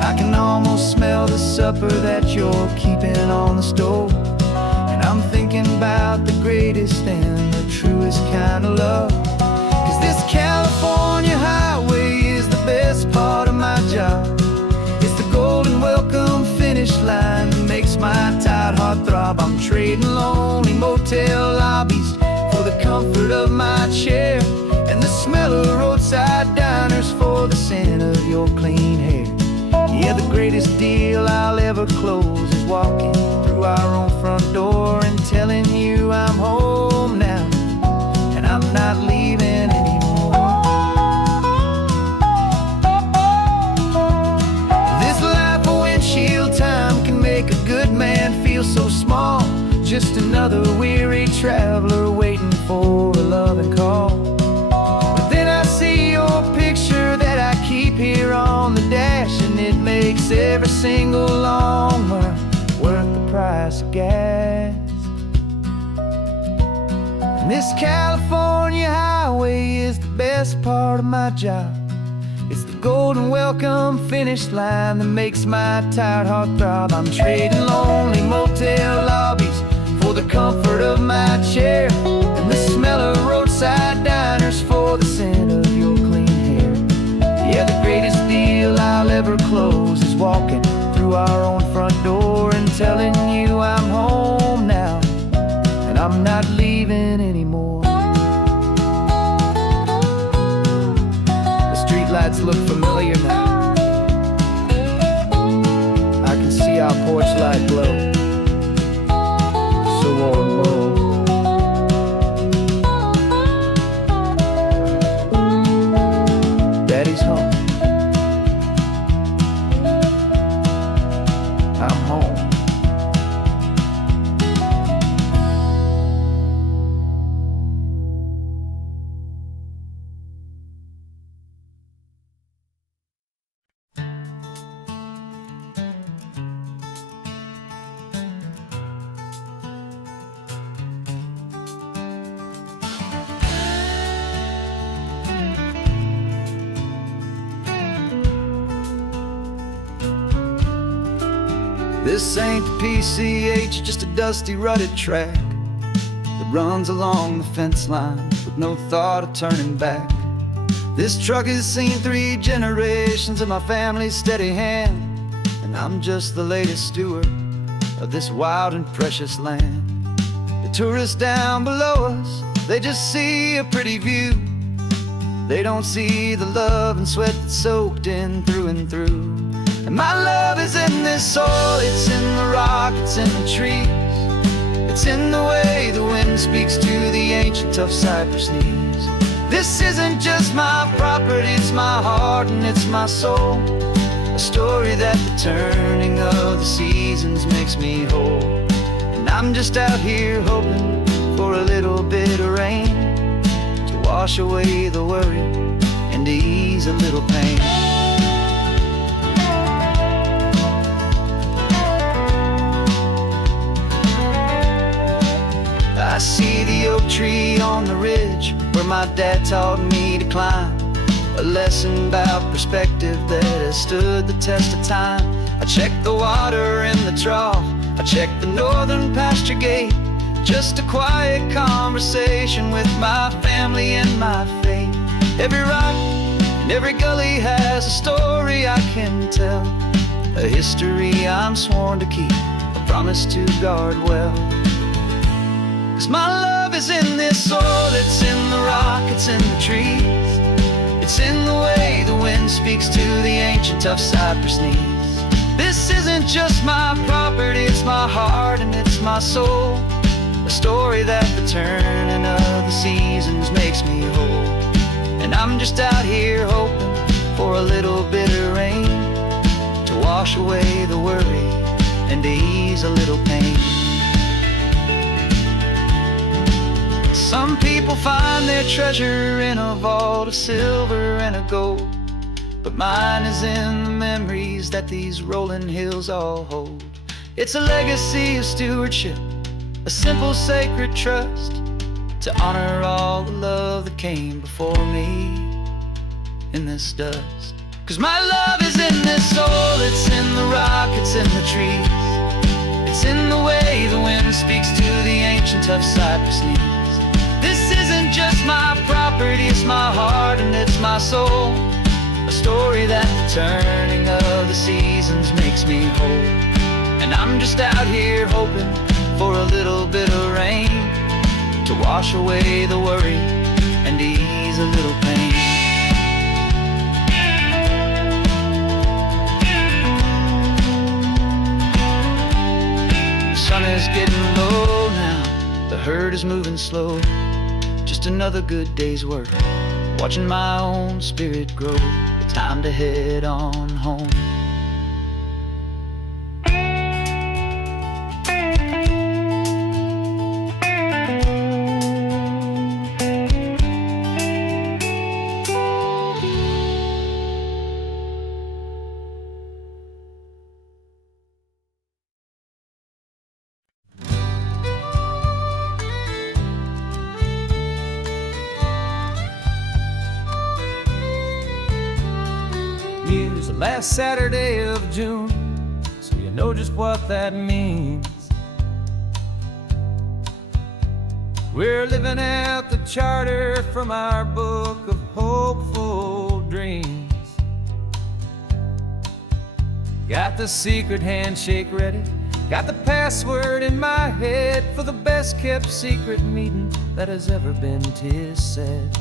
I can almost smell the supper that you're keeping on the stove, and I'm thinking about the greatest and the truest kind of love. 'Cause this California highway is the best part of my job. It's the golden welcome finish line that makes my tired heart throb. I'm trading lonely motel lobbies for the comfort of my chair, and the smell of roadside diners for the scent of your clean hair. Yeah, the greatest deal I'll ever close is walking through our own front door and telling you I'm home now, and I'm not leaving anymore. This life of windshield time can make a good man feel so small, just another weary traveler waiting for a loving call. But then I see your picture that I keep here on the dash, and it makes every single long mile worth the price of gas. And this California highway is the best part of my job. It's the golden welcome finish line that makes my tired heart throb. I'm trading lonely motel lobbies for the comfort of my chair, and the smell of roadside diners for the scent of your clean hair. Yeah, the greatest deal I'll ever close is walking through our own front door and telling you I'm home now, and I'm not leaving anymore. The streetlights look familiar now. I can see our porch light glow, so warm, low. Daddy's home. I'm home. This ain't the PCH, just a dusty, rutted track that runs along the fence line with no thought of turning back. This truck has seen 3 generations of my family's steady hand, and I'm just the latest steward of this wild and precious land. The tourists down below us, they just see a pretty view. They don't see the love and sweat that's soaked in through and through. And my love is in this soil, it's in the rock, it's in the trees. It's in the way the wind speaks to the ancient tough cypress knees. This isn't just my property, it's my heart and it's my soul. A story that the turning of the seasons makes me whole. And I'm just out here hoping for a little bit of rain to wash away the worry and to ease a little pain. I see the oak tree on the ridge where my dad taught me to climb. A lesson about perspective that has stood the test of time. I check the water in the trough, I check the northern pasture gate. Just a quiet conversation with my family and my faith. Every rock and every gully has a story I can tell, a history I'm sworn to keep, a promise to guard well. 'Cause my love is in this soil, it's in the rock, it's in the trees. It's in the way the wind speaks to the ancient tough cypress knees. This isn't just my property, it's my heart and it's my soul. A story that the turning of the seasons makes me whole. And I'm just out here hoping for a little bit of rain to wash away the worry and to ease a little pain. Some people find their treasure in a vault of silver and of gold, but mine is in the memories that these rolling hills all hold. It's a legacy of stewardship, a simple sacred trust, to honor all the love that came before me in this dust. 'Cause my love is in this soil, it's in the rock, it's in the trees. It's in the way the wind speaks to the ancient tough cypress knees. This isn't just my property, it's my heart and it's my soul. A story that the turning of the seasons makes me whole. And I'm just out here hoping for a little bit of rain to wash away the worry and ease a little pain. The sun is getting low now, the herd is moving slow. Just another good day's work, watching my own spirit grow. Time to head on home. Use the last Saturday of June, so you know just what that means. We're living out the charter from our book of hopeful dreams. Got the secret handshake ready, got the password in my head for the best kept secret meeting that has ever been, 'tis said.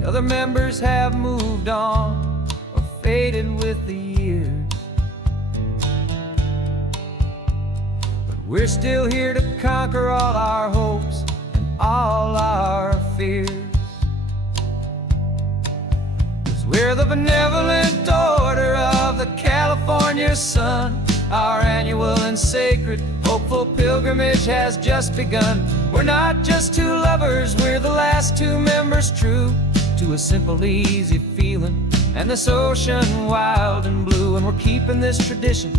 The other members have moved on, faded with the years, but we're still here to conquer all our hopes and all our fears. 'Cause we're the benevolent order of the California sun. Our annual and sacred hopeful pilgrimage has just begun. We're not just two lovers, we're the last two members true to a simple, easy feeling and this ocean wild and blue. And we're keeping this tradition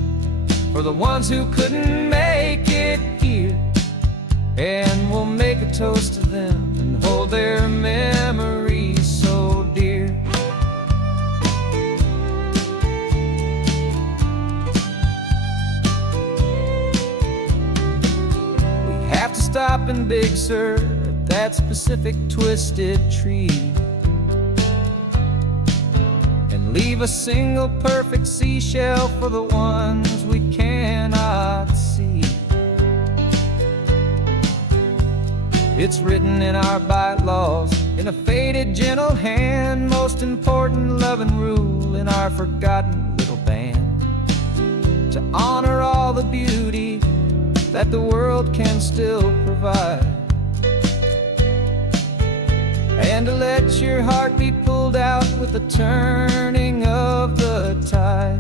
for the ones who couldn't make it here, and we'll make a toast to them and hold their memories so dear. driving Big Sur at that specific twisted tree, and leave a single perfect seashell for the ones we cannot see. It's written in our bylaws, in a faded gentle hand, most important loving rule in our forgotten little band, to honor all the beauty that the world can still provide, and to let your heart be pulled out with the turning of the tide.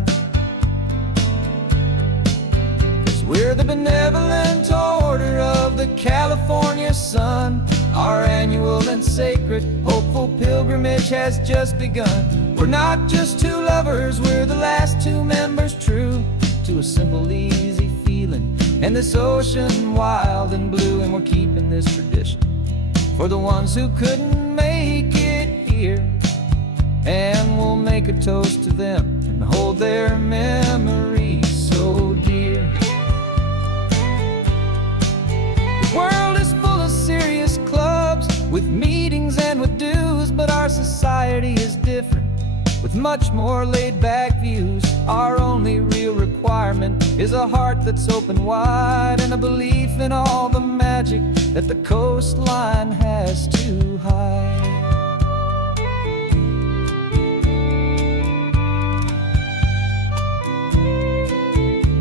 'Cause we're the benevolent order of the California sun. Our annual and sacred hopeful pilgrimage has just begun. We're not just two lovers, we're the last two members true to a simple, easy feeling, and this ocean wild and blue. And we're keeping this tradition for the ones who couldn't make it here, and we'll make a toast to them and hold their memories so dear. The world is full of serious clubs with meetings and with dues, but our society is different, with much more laid-back views. Our only real requirement is a heart that's open wide, and a belief in all the magic that the coastline has to hide.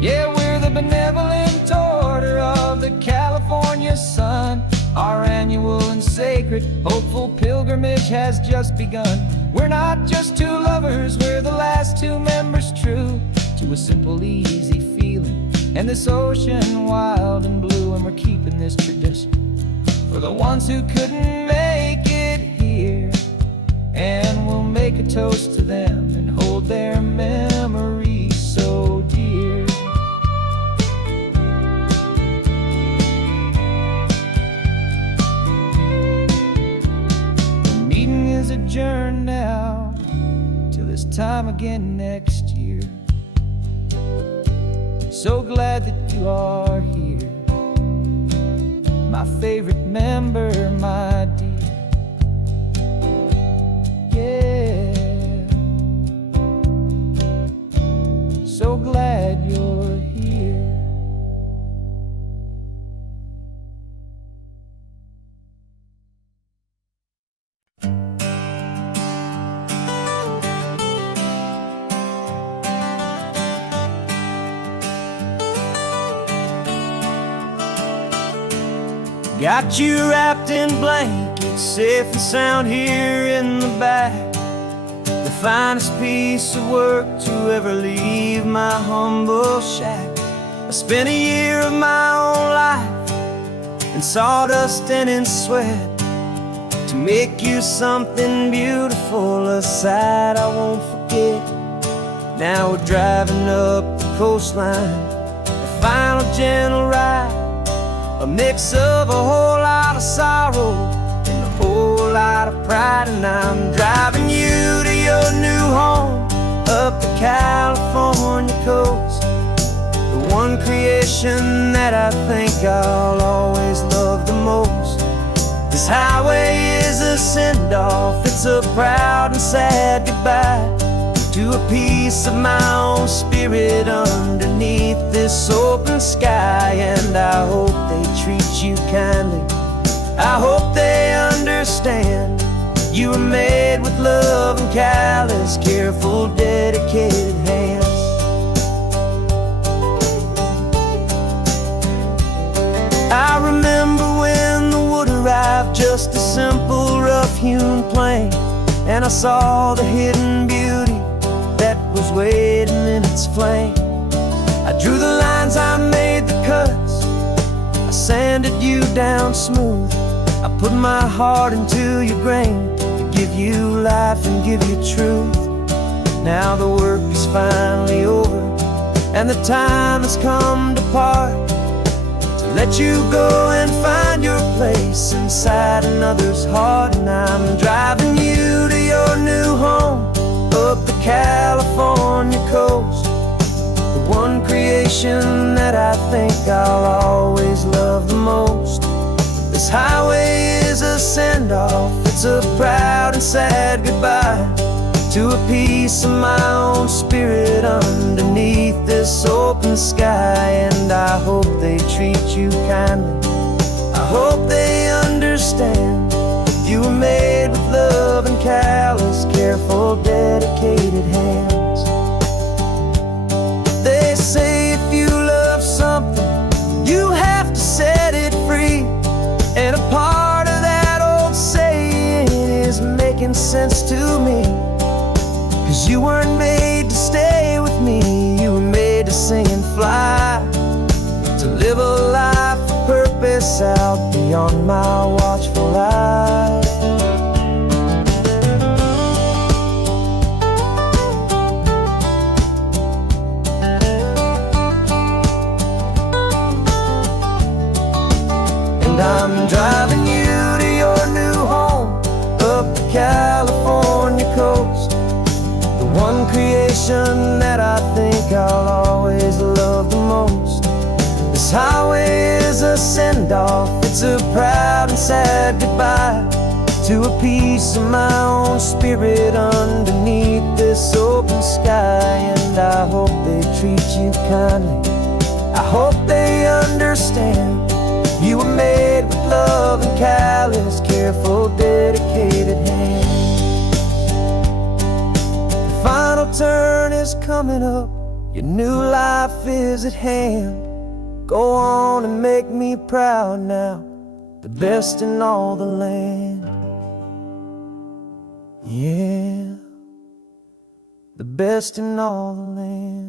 Yeah, we're the benevolent order of the California sun. Our annual and sacred hopeful pilgrimage has just begun. We're not just two lovers, we're the last two members true to a simple, easy feeling, and this ocean wild and blue. And we're keeping this tradition for the ones who couldn't make it here, and we'll make a toast to them and hold their memories so dear. The meeting is adjourned now till this time again next year. So glad that you are here, my favorite member, my dear. Yeah, so glad you're here. Got you wrapped in blankets, safe and sound here in the back. The finest piece of work to ever leave my humble shack. I spent a year of my own life in sawdust and in sweat to make you something beautiful, a sight I won't forget. Now we're driving up the coastline, a final gentle ride, a mix of a whole lot of sorrow and a whole lot of pride. And I'm driving you to your new home up the California coast, the one creation that I think I'll always love the most. This highway is a send-off, it's a proud and sad goodbye to a piece of my own spirit underneath this open sky. And I hope they treat you kindly, I hope they understand you were made with love and callous, careful, dedicated hands. I remember when the wood arrived, just a simple rough-hewn plank, and I saw the hidden beauty that was waiting in its flame. I drew the lines, I made the cuts, I sanded you down smooth. I put my heart into your grain to give you life and give you truth. Now the work is finally over, and the time has come to part, to let you go and find your place inside another's heart. And I'm driving you to your new home up the California coast, the one creation that I think I'll always love the most. highway is a send-off, it's a proud and sad goodbye to a piece of my own spirit underneath this open sky. And I hope they treat you kindly, I hope they understand you were made with love and callous, careful, dedicated hands. They say if you love something, you have to set it free. And a part of that old saying is making sense to me. 'Cause you weren't made to stay with me, you were made to sing and fly, to live a life of purpose out beyond my watchful eye. And I'm driving you to your new home up the California coast, the one creation that I think I'll always love the most. This highway is a send-off, it's a proud and sad goodbye to a piece of my own spirit underneath this open sky. And I hope they treat you kindly, I hope they understand you were made with love and callous, careful, dedicated hands. The final turn is coming up, your new life is at hand. Go on and make me proud now, the best in all the land. Yeah, the best in all the land.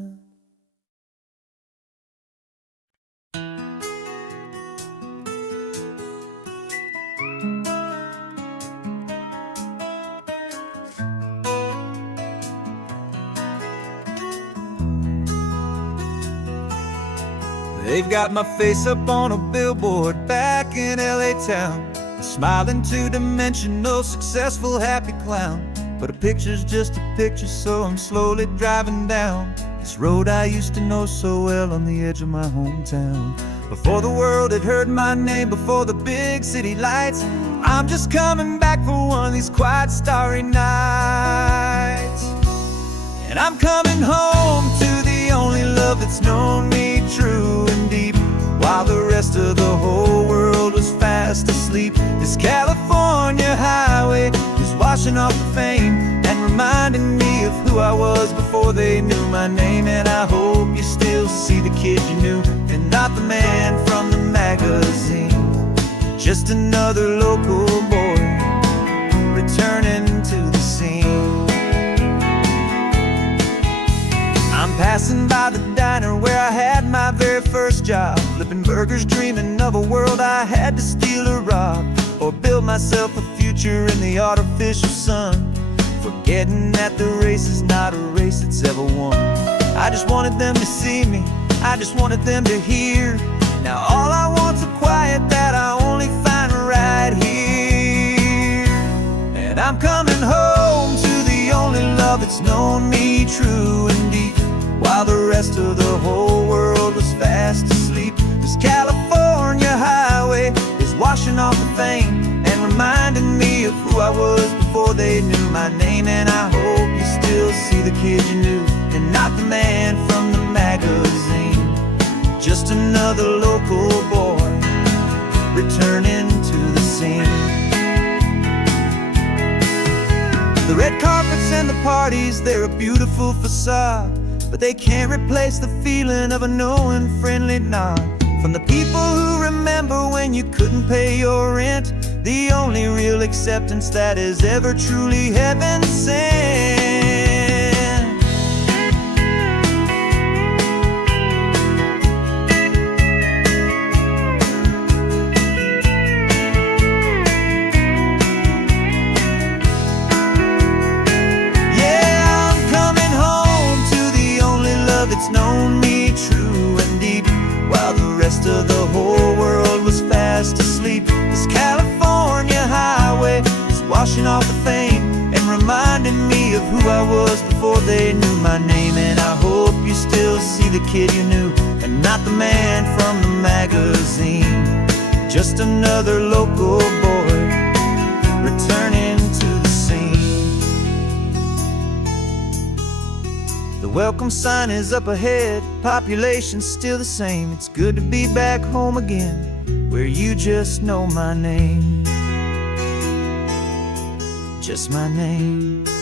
They've got my face up on a billboard back in LA town, a smiling two-dimensional, successful, happy clown. But a picture's just a picture, so I'm slowly driving down this road I used to know so well on the edge of my hometown. Before the world had heard my name, before the big city lights, I'm just coming back for one of these quiet, starry nights. And I'm coming home to the only love that's known me true and deep, while the rest of the whole world was fast asleep. This California highway is washing off the fame and reminding me of who I was before they knew my name. And I hope you still see the kid you knew, and not the man from the magazine. Just another local boy returning to the scene. I'm passing by the diner where I had my very first job, flipping burgers, dreaming of a world I had to steal or rob, or build myself a future in the artificial sun, forgetting that the race is not a race that's ever won. I just wanted them to see me, I just wanted them to hear. Now all I want's a quiet that I only find right here. And I'm coming home to the only love that's known me true and deep, while the rest of the whole world was fast asleep. This California highway is washing off the fame and reminding me of who I was before they knew my name. And I hope you still see the kid you knew, and not the man from the magazine. Just another local boy returning to the scene. The red carpets and the parties, they're a beautiful facade, but they can't replace the feeling of a knowing, friendly nod from the people who remember when you couldn't pay your rent, the only real acceptance that is ever truly heaven sent. That's known me true and deep, while the rest of the whole world was fast asleep. This California highway is washing off the fame and reminding me of who I was before they knew my name. And I hope you still see the kid you knew, and not the man from the magazine. just another local boy returning to the scene. The welcome sign is up ahead, population's still the same. It's good to be back home again, where you just know my name. Just my name.